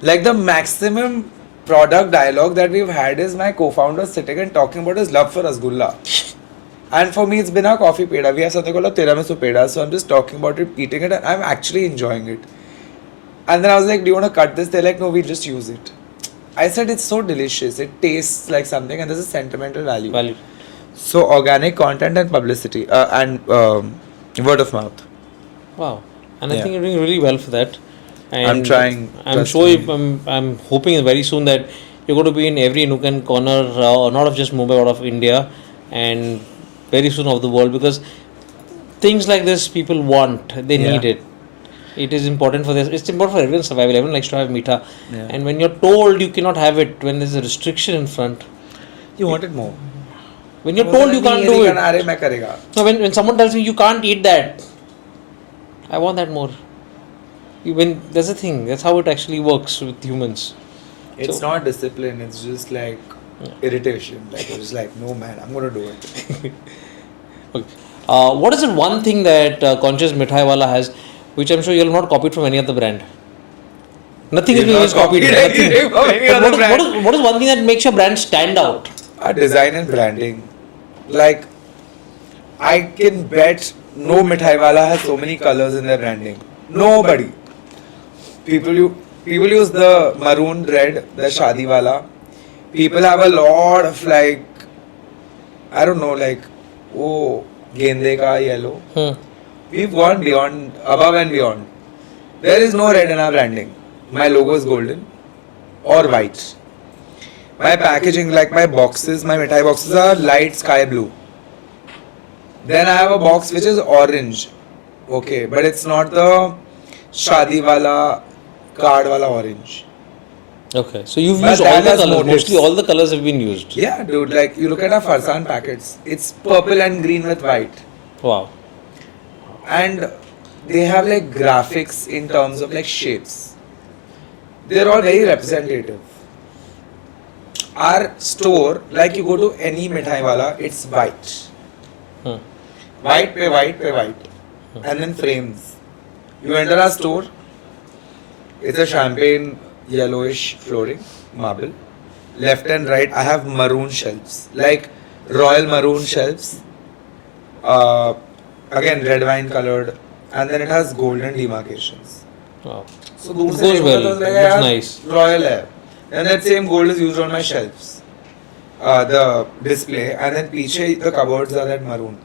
Like the maximum product dialogue that we've had is my co-founder sitting and talking about his love for Rasgulla. And for me, it's been our coffee peda. We have something called a tiramisu peda. So I'm just talking about it, eating it, and I'm actually enjoying it. And then I was like, do you want to cut this? They're like, no, we just use it. I said, it's so delicious. It tastes like something and there's a sentimental value. So organic content and publicity and word of mouth. Wow. And I think you're doing really well for that. And I'm trying. I'm sure I'm hoping very soon that you're going to be in every nook and corner, not of just Mumbai, but of India, and very soon of the world, because things like this people want, they need it. It is important for this. It's important for everyone's survival. Everyone likes to have meetha. Yeah. And when you're told you cannot have it, when there's a restriction in front, you want it more. When you're told you can't do it. No, when someone tells me you can't eat that, I want that more. When there's a thing, that's how it actually works with humans. It's not discipline, it's just like irritation. Like it's just like, no man, I'm gonna do it. Okay. What is the one thing that Conscious Mitthaiwala has, which I'm sure you'll not copy from any other brand? Nothing is being copied. What is one thing that makes your brand stand out? Our design and branding. Like, I can bet no Mitthaiwala has so many colors in their branding. Nobody. People use the maroon red, the Shadi wala. People have a lot of like, I don't know, like, gende ka yellow. We've gone beyond, above and beyond. There is no red in our branding. My logo is golden or white. My packaging, like my boxes, my mithai boxes are light sky blue. Then I have a box which is orange. Okay, but it's not the Shadi wala, card wala orange. Okay, so you've used all the colors, mostly all the colors have been used. Yeah, dude, like you look at our Farsan packets, it's purple and green with white. Wow. And they have like graphics in terms of like shapes. They're all very representative. Our store, like you go to any Mitthaiwala, it's white. White pe white. And then frames. You enter our store, it's a champagne yellowish flooring, marble. Left and right, I have maroon shelves, like royal maroon shelves. Again, red wine colored, and then it has golden demarcations. Wow. So it goes well, it looks nice. Royal air. And that same gold is used on my shelves. The display, and then piche, the cupboards are that maroon,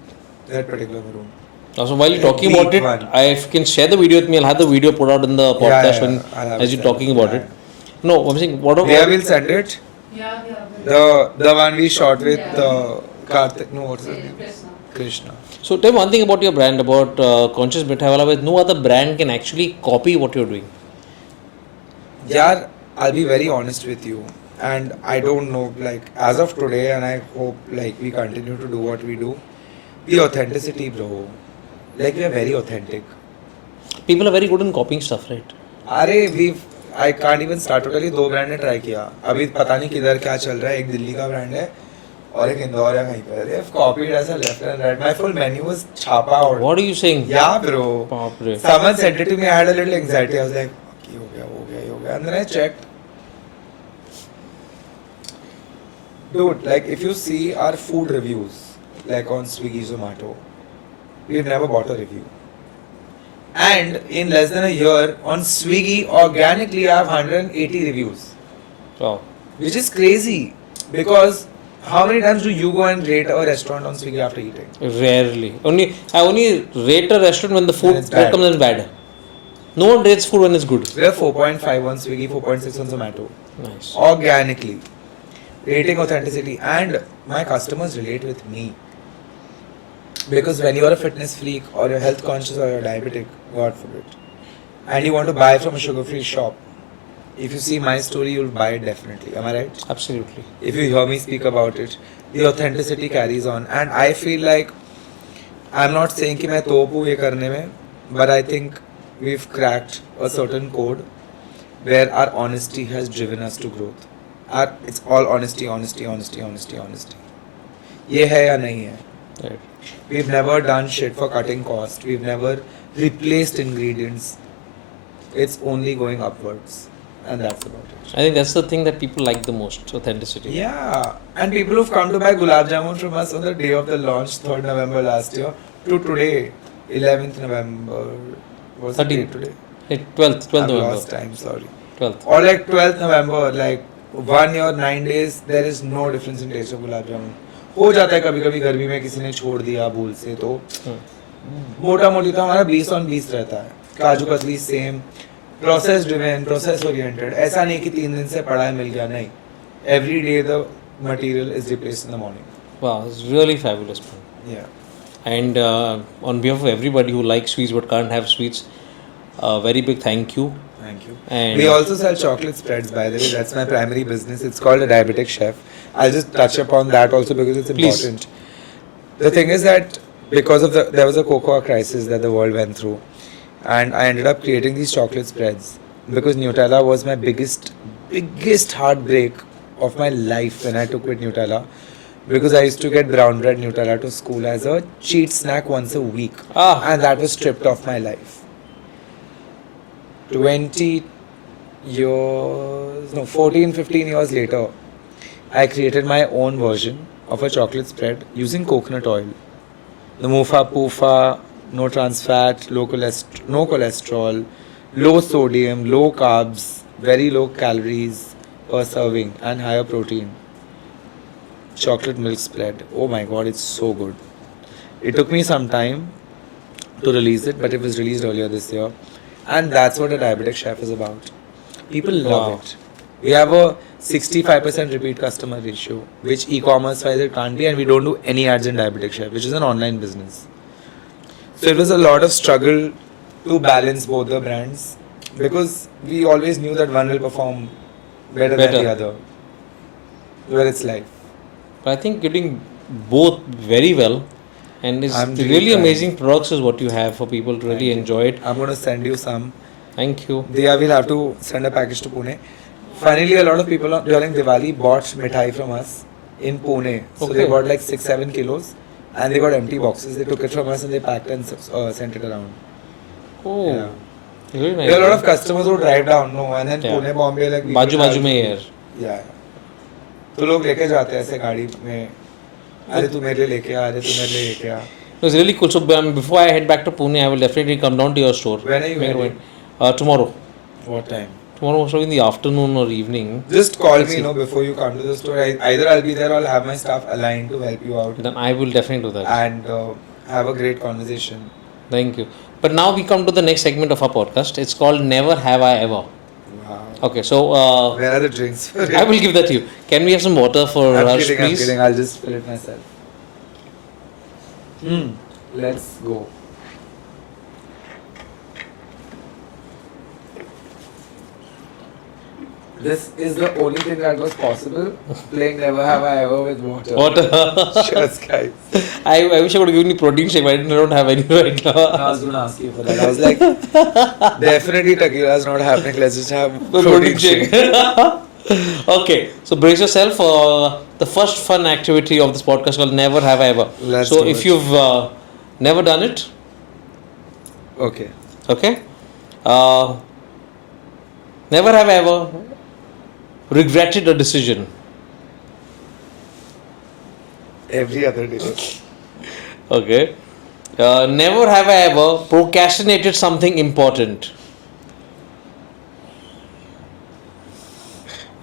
that particular maroon. So while you're talking about it, if you can share the video with me, I'll have the video put out in the podcast as you're talking about it. No, I'm saying, what about... Yeah, we'll send it. Yeah. The one we shot with Karthik, no, what's his name? Krishna. So tell me one thing about your brand, about Conscious Mitthaiwala, where no other brand can actually copy what you're doing. Yeah, I'll be very honest with you. And I don't know, like, as of today, and I hope, like, we continue to do what we do. The authenticity, bro. Like, we are very authentic. People are very good in copying stuff, right? I can't even start to tell you, 2 brand ने try किया. अभी पता नहीं किधर क्या चल रहा है. एक दिल्ली का ब्रांड है और एक इंदौर या कहीं पर. They've copied us left and right. My full menu was छापा out. What are you saying? Yeah, bro. Someone sent it to me. I had a little anxiety. I was like, okay, हो गया. And then I checked. Dude, like if you see our food reviews, like on Swiggy, Zomato, we've never bought a review. And in less than a year, on Swiggy, organically, I have 180 reviews. Wow. Which is crazy. Because how many times do you go and rate a restaurant on Swiggy after eating? Rarely. I only rate a restaurant when the food comes in bad. No one rates food when it's good. We have 4.5 on Swiggy, 4.6 on Zomato. Nice. Organically. Rating authenticity. And my customers relate with me. Because when you're a fitness freak or you're health conscious or you're diabetic, God forbid, and you want to buy from a sugar-free shop, if you see my story, you'll buy it definitely. Am I right? Absolutely. If you hear me speak about it, the authenticity carries on. And I feel like, I'm not saying कि मैं top हूँ ये करने में, but I think we've cracked a certain code where our honesty has driven us to growth. It's all honesty. ये है या नहीं है? Right. We've never done shit for cutting cost. We've never replaced ingredients. It's only going upwards. And that's about it. I think that's the thing that people like the most, authenticity. Yeah. And people who've come to buy gulab jamun from us on the day of the launch, 3rd November last year, to today, 11th November. What's the date today? 12th I've November. lost time, sorry. 12th. Or like 12th November, like 1 year, 9 days, there is no difference in taste of gulab jamun. हो जाता है कभी कभी गर्मी में किसी ने छोड़ दिया भूल से तो मोटा मोटी तो हमारा 20 on 20 रहता है kaju katli same process driven process oriented ऐसा नहीं कि 3 दिन से पड़ा है मिल गया नहीं every day the material is replaced in the morning Wow, it's really fabulous, man. या And on behalf of everybody who likes sweets but can't have sweets, very big thank you. Thank you. And We also sell chocolate spreads, by the way. That's my primary business. It's called A Diabetic Chef. I'll just touch upon that also because it's Please. important. The thing is that because of there was a cocoa crisis that the world went through, and I ended up creating these chocolate spreads because Nutella was my biggest heartbreak of my life when I took with Nutella. Because I used to get brown bread Nutella to school as a cheat snack once a week, and that was stripped off my life. 14, 15 years later, I created my own version of a chocolate spread using coconut oil. The Mofa Poofa, no trans fat, no cholesterol, low sodium, low carbs, very low calories per serving, and higher protein. Chocolate milk spread. Oh my god, it's so good. It took me some time to release it, but it was released earlier this year. And that's what a diabetic chef is about. People love Wow. it. We have a 65% repeat customer ratio, which e-commerce wise it can't be, and we don't do any ads in Diabetic Chef, which is an online business. So it was a lot of struggle to balance both the brands because we always knew that one will perform better than the other. Where it's life. But I think you're doing both very well, and it's I'm really really trying. amazing products is what you have for people to really enjoy it. I'm going to send you some. Thank you. They will have to send a package to Pune. Finally, a lot of people during Diwali bought mithai from us in Pune. So they Okay. bought like 6-7 kilos and they got empty boxes. They took it from us and they packed and sent it around. Oh, Yeah. very nice. There are a lot of customers who drive down, no, and then Yeah. Pune, Bombay, like बाजू बाजू में यार. Yeah. तो लोग लेके जाते हैं ऐसे गाड़ी में. अरे तू मेरे लिए लेके आ, अरे तू मेरे लिए लेके आ. It was really cool. So before I head back to Pune, I will definitely come down to your store. When are you heading? Tomorrow. What time? Tomorrow most probably in the afternoon or evening. Just call Let's me, see. before you come to the store. Either I'll be there or I'll have my staff aligned to help you out Then I will definitely do that. and have a great conversation. Thank you. But now we come to the next segment of our podcast. It's called Never Have I Ever. Wow. Okay, so Where are the drinks for it? I will give that to you. Can we have some water for I'm us, kidding, please? I'm kidding. I'll just fill it myself. Let's go. This is the only thing that was possible. Playing Never Have I Ever with water. Water. Cheers, guys. I wish I would have given you protein shake, but I don't have any right now. I was going to ask you for that. I was like, definitely tequila is not happening. Let's just have The protein shake. Okay, so brace yourself for the first fun activity of this podcast called Never Have I Ever. Let's So do if it. you've never done it, Okay. okay, never have I ever regretted a decision. Every other day. Okay, never have I ever procrastinated something important.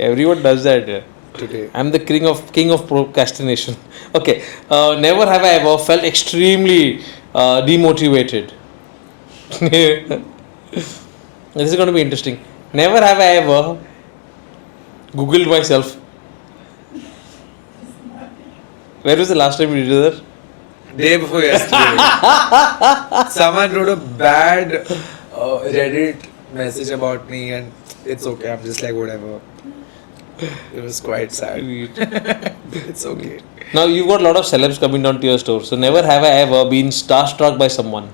Everyone does that. Yeah. Today. I'm the king of procrastination. Okay. Never have I ever felt extremely demotivated. This is going to be interesting. Never have I ever Googled myself. Where was the last time you did that? Day before yesterday, someone wrote a bad Reddit message about me, and it's okay. I'm just like, whatever. It was quite sad. It's okay. Now you've got a lot of celebs coming down to your store. So never have I ever been starstruck by someone.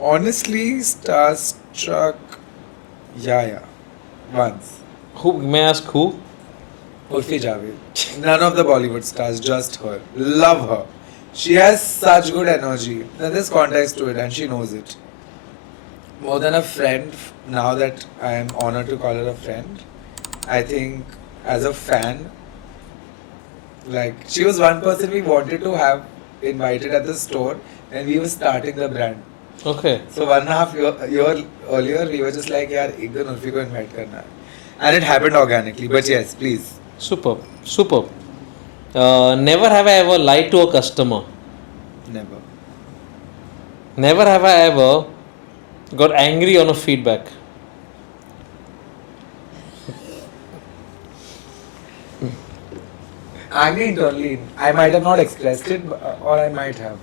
Honestly, starstruck. Yeah. Once. Who may I ask who? Urfi Javed. None of the Bollywood stars, just her. Love her. She has such good energy. Now there's context to it and she knows it. More than a friend, now that I am honored to call her a friend, I think as a fan, like she was one person we wanted to have invited at the store and we were starting the brand. Okay. So 1.5 year earlier, we were just like, yaar, ek din Urfi ko invite karna hai. And it happened organically. But yes, please. Superb. Never have I ever lied to a customer. Never. Never have I ever got angry on a feedback. Angry internally. I might have not expressed it, or I might have.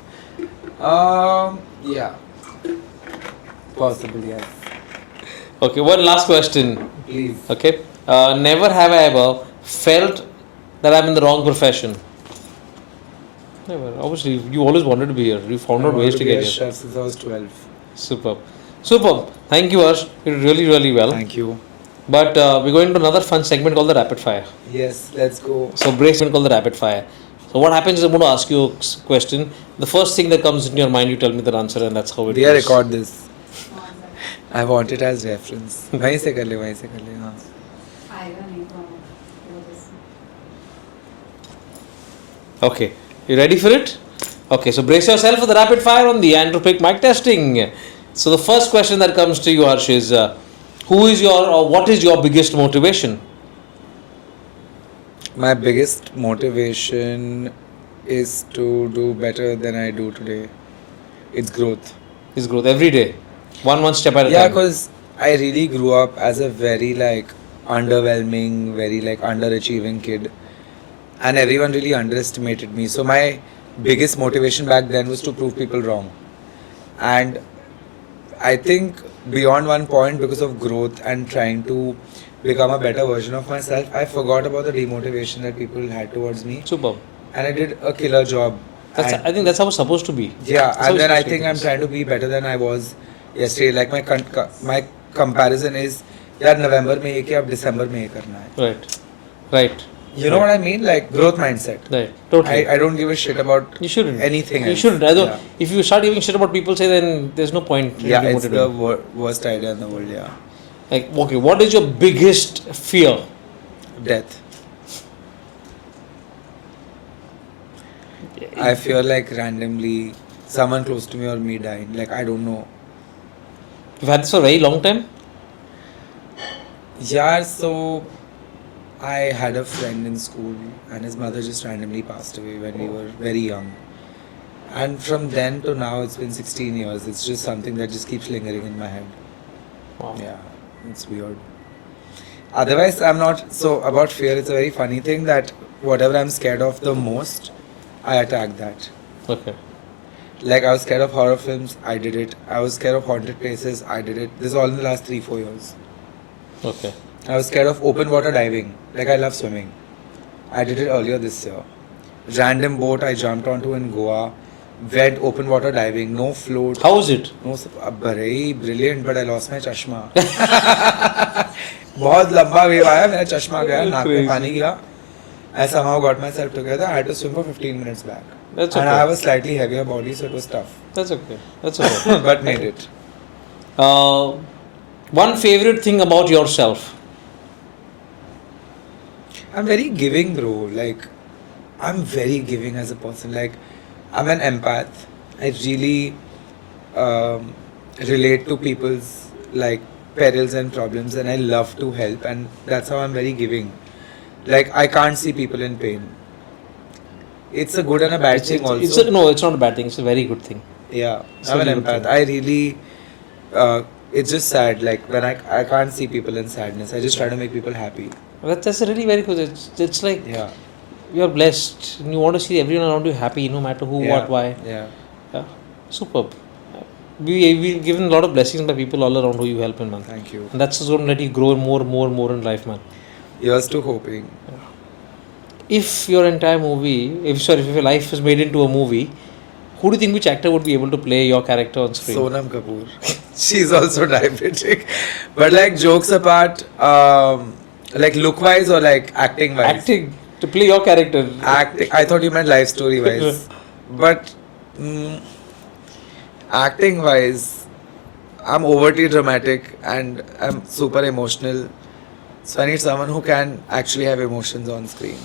Yeah. Possibly, yes. Okay, one last question. Please. Okay. Never have I ever felt that I'm in the wrong profession. Never. Obviously, you always wanted to be here. You found out ways to get here. chef since I was 12. Superb. Thank you, Harsh. You did really well. Thank you. But we're going to another fun segment called the rapid fire. Yes, let's go. So, break segment called the rapid fire. So, what happens is I'm going to ask you a question. The first thing that comes into your mind, you tell me the answer, and that's how it We goes. record this. I want it as reference. वहीं से कर ले हाँ. Okay, you ready for it? Okay, so brace yourself for the rapid fire on the Andropique Mic testing. So the first question that comes to you, Harsh, is what is your biggest motivation? My biggest motivation is to do better than I do today. It's growth. Is growth every day, one step at a Yeah, time. because I really grew up as a very underwhelming, very underachieving kid, and everyone really underestimated me. So my biggest motivation back then was to prove people wrong, and I think beyond one point, because of growth and trying to become a better version of myself, I forgot about the demotivation that people had towards me. Superb. And I did a killer job. I think that's how it's supposed to be. Yeah, That's and then how I it's think I'm supposed to trying to be better than I was yesterday. Like my comparison is, यार November में ये किया, अब December में ये करना है. Right. You know what I mean? Like growth mindset. Right. Totally. I don't give a shit about You shouldn't. anything else. You shouldn't. I don't. Yeah. If you start giving shit about people, say then there's no point. in Yeah, doing it's what you're the doing. worst idea in the world. Yeah, Like, okay, what is your biggest fear? death. I fear like randomly someone close to me or me dying. Like I don't know. You've had this for a very long time. Yeah, so I had a friend in school and his mother just randomly passed away when we were very young. And from then to now, it's been 16 years. It's just something that just keeps lingering in my head. Wow. Yeah, it's weird. Otherwise, I'm not. So, about fear, it's a very funny thing that whatever I'm scared of the most, I attack that. Okay. Like, I was scared of horror films, I did it. I was scared of haunted places, I did it. This is all in the last 3-4 years. Okay. I was scared of open water diving. Like, I love swimming. I did it earlier this year. Random boat I jumped onto in Goa. Wet open water diving, no float. How was it? No, very brilliant, but I lost my chashma. बहुत लंबा wave आया, मेरा चश्मा गया, नाक में पानी गया. I somehow got myself together. I had to swim for 15 minutes back. That's And okay. I have a slightly heavier body, so it was tough. That's okay. That's okay. But made it. One favorite thing about yourself. I'm very giving, bro. Like, I'm very giving as a person. Like, I'm an empath. I really relate to people's like perils and problems, and I love to help, and that's how I'm very giving. Like, I can't see people in pain. It's a good and a bad thing also. No, it's not a bad thing. It's a very good thing. Yeah, It's I'm a an very good empath. thing. I really it's just sad. Like when I can't see people in sadness. I just try to make people happy. That's really very good. It's like Yeah. you're blessed and you want to see everyone around you happy, no matter who, Yeah. what, why. Yeah. Yeah, superb. We've given a lot of blessings by people all around who you help in, man. Thank you. And that's just going to let you grow more in life, man. Here's to hoping. If your entire movie, if your life is made into a movie, who do you think which actor would be able to play your character on screen? Sonam Kapoor. She's also diabetic. But like jokes apart, like look wise or like acting wise? Acting to play your character. Acting. I thought you meant life story wise. But acting wise, I'm overtly dramatic and I'm super emotional. So I need someone who can actually have emotions on screen.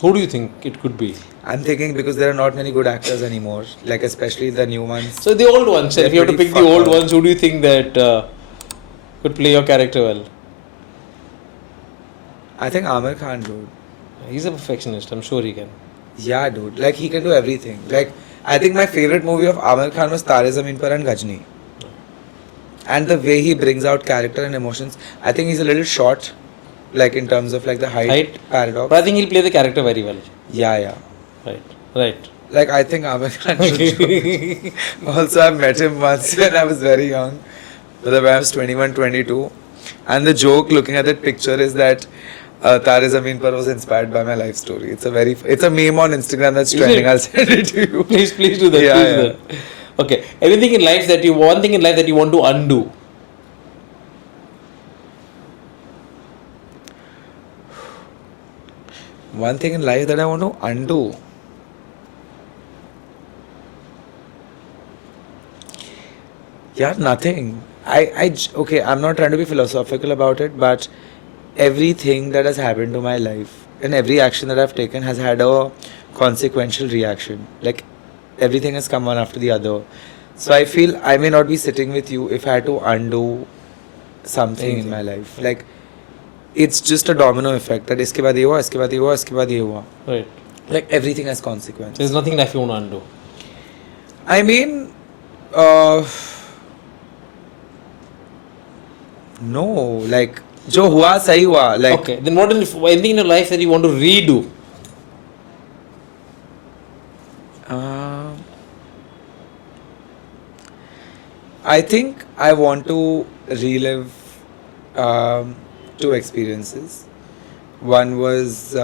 Who do you think it could be? I'm thinking because there are not many good actors anymore, like especially the new ones. So the old ones. They're If you have to pretty pick the old fuck up. ones, who do you think that could play your character well? I think Amir Khan, dude. He's a perfectionist. I'm sure he can. Yeah, dude. Like he can do everything. Like I think my favorite movie of Amir Khan was Tare Zameen Par and Gajni. And the way he brings out character and emotions, I think he's a little short, like in terms of like the height paradox. But I think he'll play the character very well. Yeah. Right. Like I think Amir Khan should do it. Also, I met him once when I was very young. By the way, I was 21, 22. And the joke looking at that picture is that Tare Zameen Par was inspired by my life story. It's a meme on Instagram that's Is trending. it? I'll send it to you. Please do that. Yeah, please do yeah. that. Okay. Anything in life that one thing in life that you want to undo? One thing in life that I want to undo. Yeah, nothing. Okay, I'm not trying to be philosophical about it, but everything that has happened to my life and every action that I've taken has had a consequential reaction. Like everything has come one after the other. So I feel I may not be sitting with you if I had to undo something in my life. Like it's just a domino effect that iske baad ye hua, iske baad ye hua, iske baad ye hua. Right. Like everything has consequences. There's nothing in life you want to undo. I mean, no, like जो हुआ सही हुआ. Like Okay. Then what anything in your life that you want to redo? I think I want to relive two experiences. One was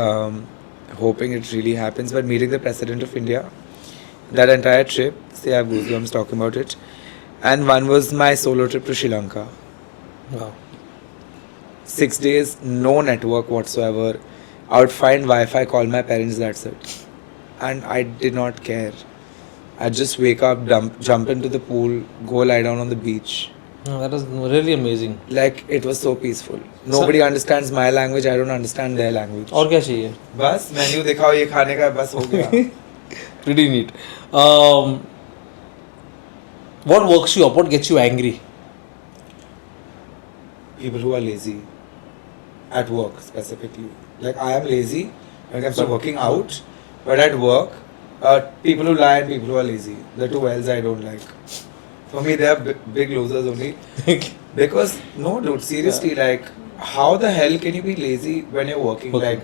hoping it really happens, but meeting the President of India. That entire trip, say I have goosebumps talking about it. And one was my solo trip to Sri Lanka. Wow. 6 days, no network whatsoever. I would find Wi-Fi, call my parents, that's it. And I did not care. I'd just wake up, jump into the pool, go lie down on the beach. No, that was really amazing. Like, it was so peaceful. Nobody understands my language, I don't understand their language. और क्या चाहिए? बस menu दिखाओ ये खाने का बस हो गया. Pretty neat. What works you up? What gets you angry? People who are lazy at work specifically. Like I am lazy when it comes to working out, but at work, people who lie and people who are lazy. The two L's I don't like. For me, they are big losers only. Because no, dude, seriously, like how the hell can you be lazy when you're working? Okay. Like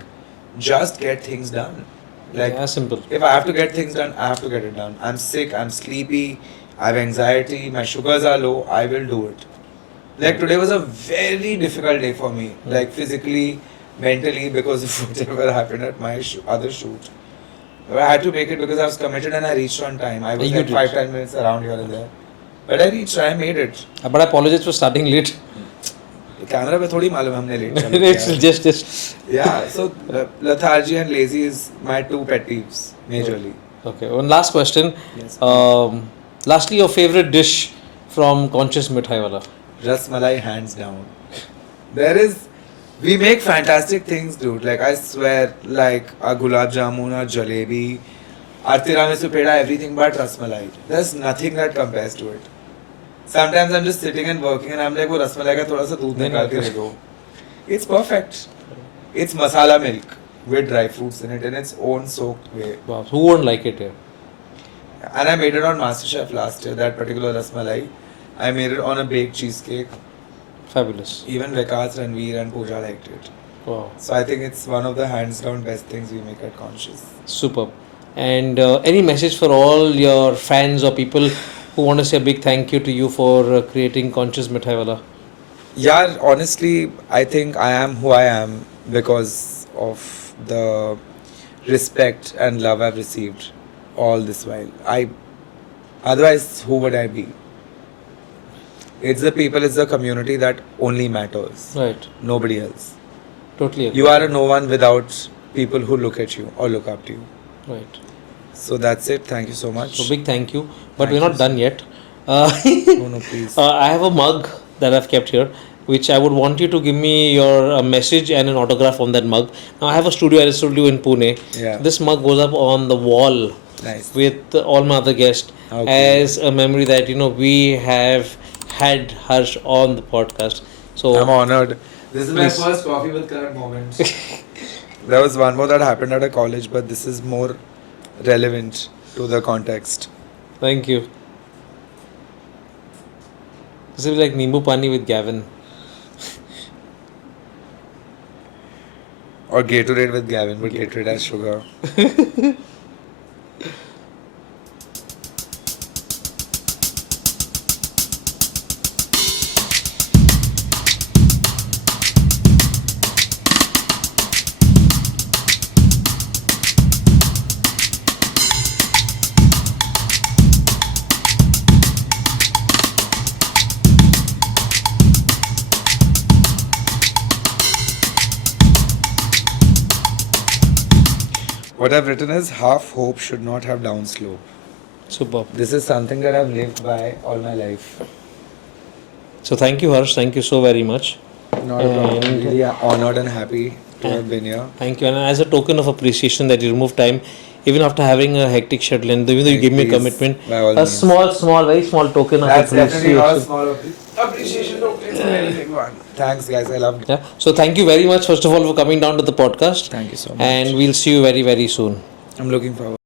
just get things done. Like Yeah, simple. if I have to get things done, I have to get it done. I'm sick, I'm sleepy, I have anxiety, my sugars are low, I will do it. Like today was a very difficult day for me, like physically, mentally, because of whatever happened at my other shoot. But I had to make it because I was committed and I reached on time. I was You like did. 5-10 minutes around here and there. But I reached, I made it. But I apologize for starting late. Camera पे थोड़ी मालूम हमने late चला किया It's है. just. Yeah, so lethargy and lazy is my two pet peeves, majorly. Okay, one last question. Yes. Lastly, your favorite dish from Conscious Mitthaiwala? Rasmalai hands down. We make fantastic things, dude. Like I swear, like our gulab jamun, our jalebi, our tiramisu peda, everything but rasmalai. There's nothing that compares to it. Sometimes I'm just sitting and working and I'm like, वो rasmalai का थोड़ा सा दूध निकाल के दे दो. It's perfect. It's masala milk with dry fruits in it in its own soaked way. Wow, who won't like it here? And I made it on MasterChef last year, that particular rasmalai. I made it on a baked cheesecake. Fabulous. Even Vikas, Ranveer, and Pooja liked it. Wow. So I think it's one of the hands down best things we make at Conscious. Superb. And any message for all your fans or people who want to say a big thank you to you for creating Conscious Mitthaiwala? Yeah, honestly, I think I am who I am because of the respect and love I've received all this while. Otherwise, who would I be? It's the people, it's the community that only matters. Right. Nobody else. Totally agree. You are a no one without people who look at you or look up to you. Right. So that's it. Thank you so much. So big thank you. But Thank we're you, not done yet. No, please. I have a mug that I've kept here, which I would want you to give me your message and an autograph on that mug. Now I have a studio in Pune. Yeah. This mug goes up on the wall Nice. with all my other guests as a memory that we have had Harsh on the podcast. So I'm honored. This is Please. my first coffee with current moment. There was one more that happened at a college, but this is more relevant to the context. thank you. This is like Nimbu Pani with Gavin. Or Gatorade with Gavin, but Gatorade has sugar. What I've written is half hope should not have downslope. Superb. This is something that I've lived by all my life. So thank you, Harsh. Thank you so very much. Not a problem. And- Really honored and happy to have been here. Thank you. And as a token of appreciation that you removed time, even after having a hectic schedule, and even though you gave me a Please, commitment, by all a means. very small token of That's definitely appreciation. our small appreciation. It's a very big one. Thanks, guys. I loved it. Yeah. So thank you very much, first of all, for coming down to the podcast. Thank you so much. And we'll see you very, very soon. I'm looking forward.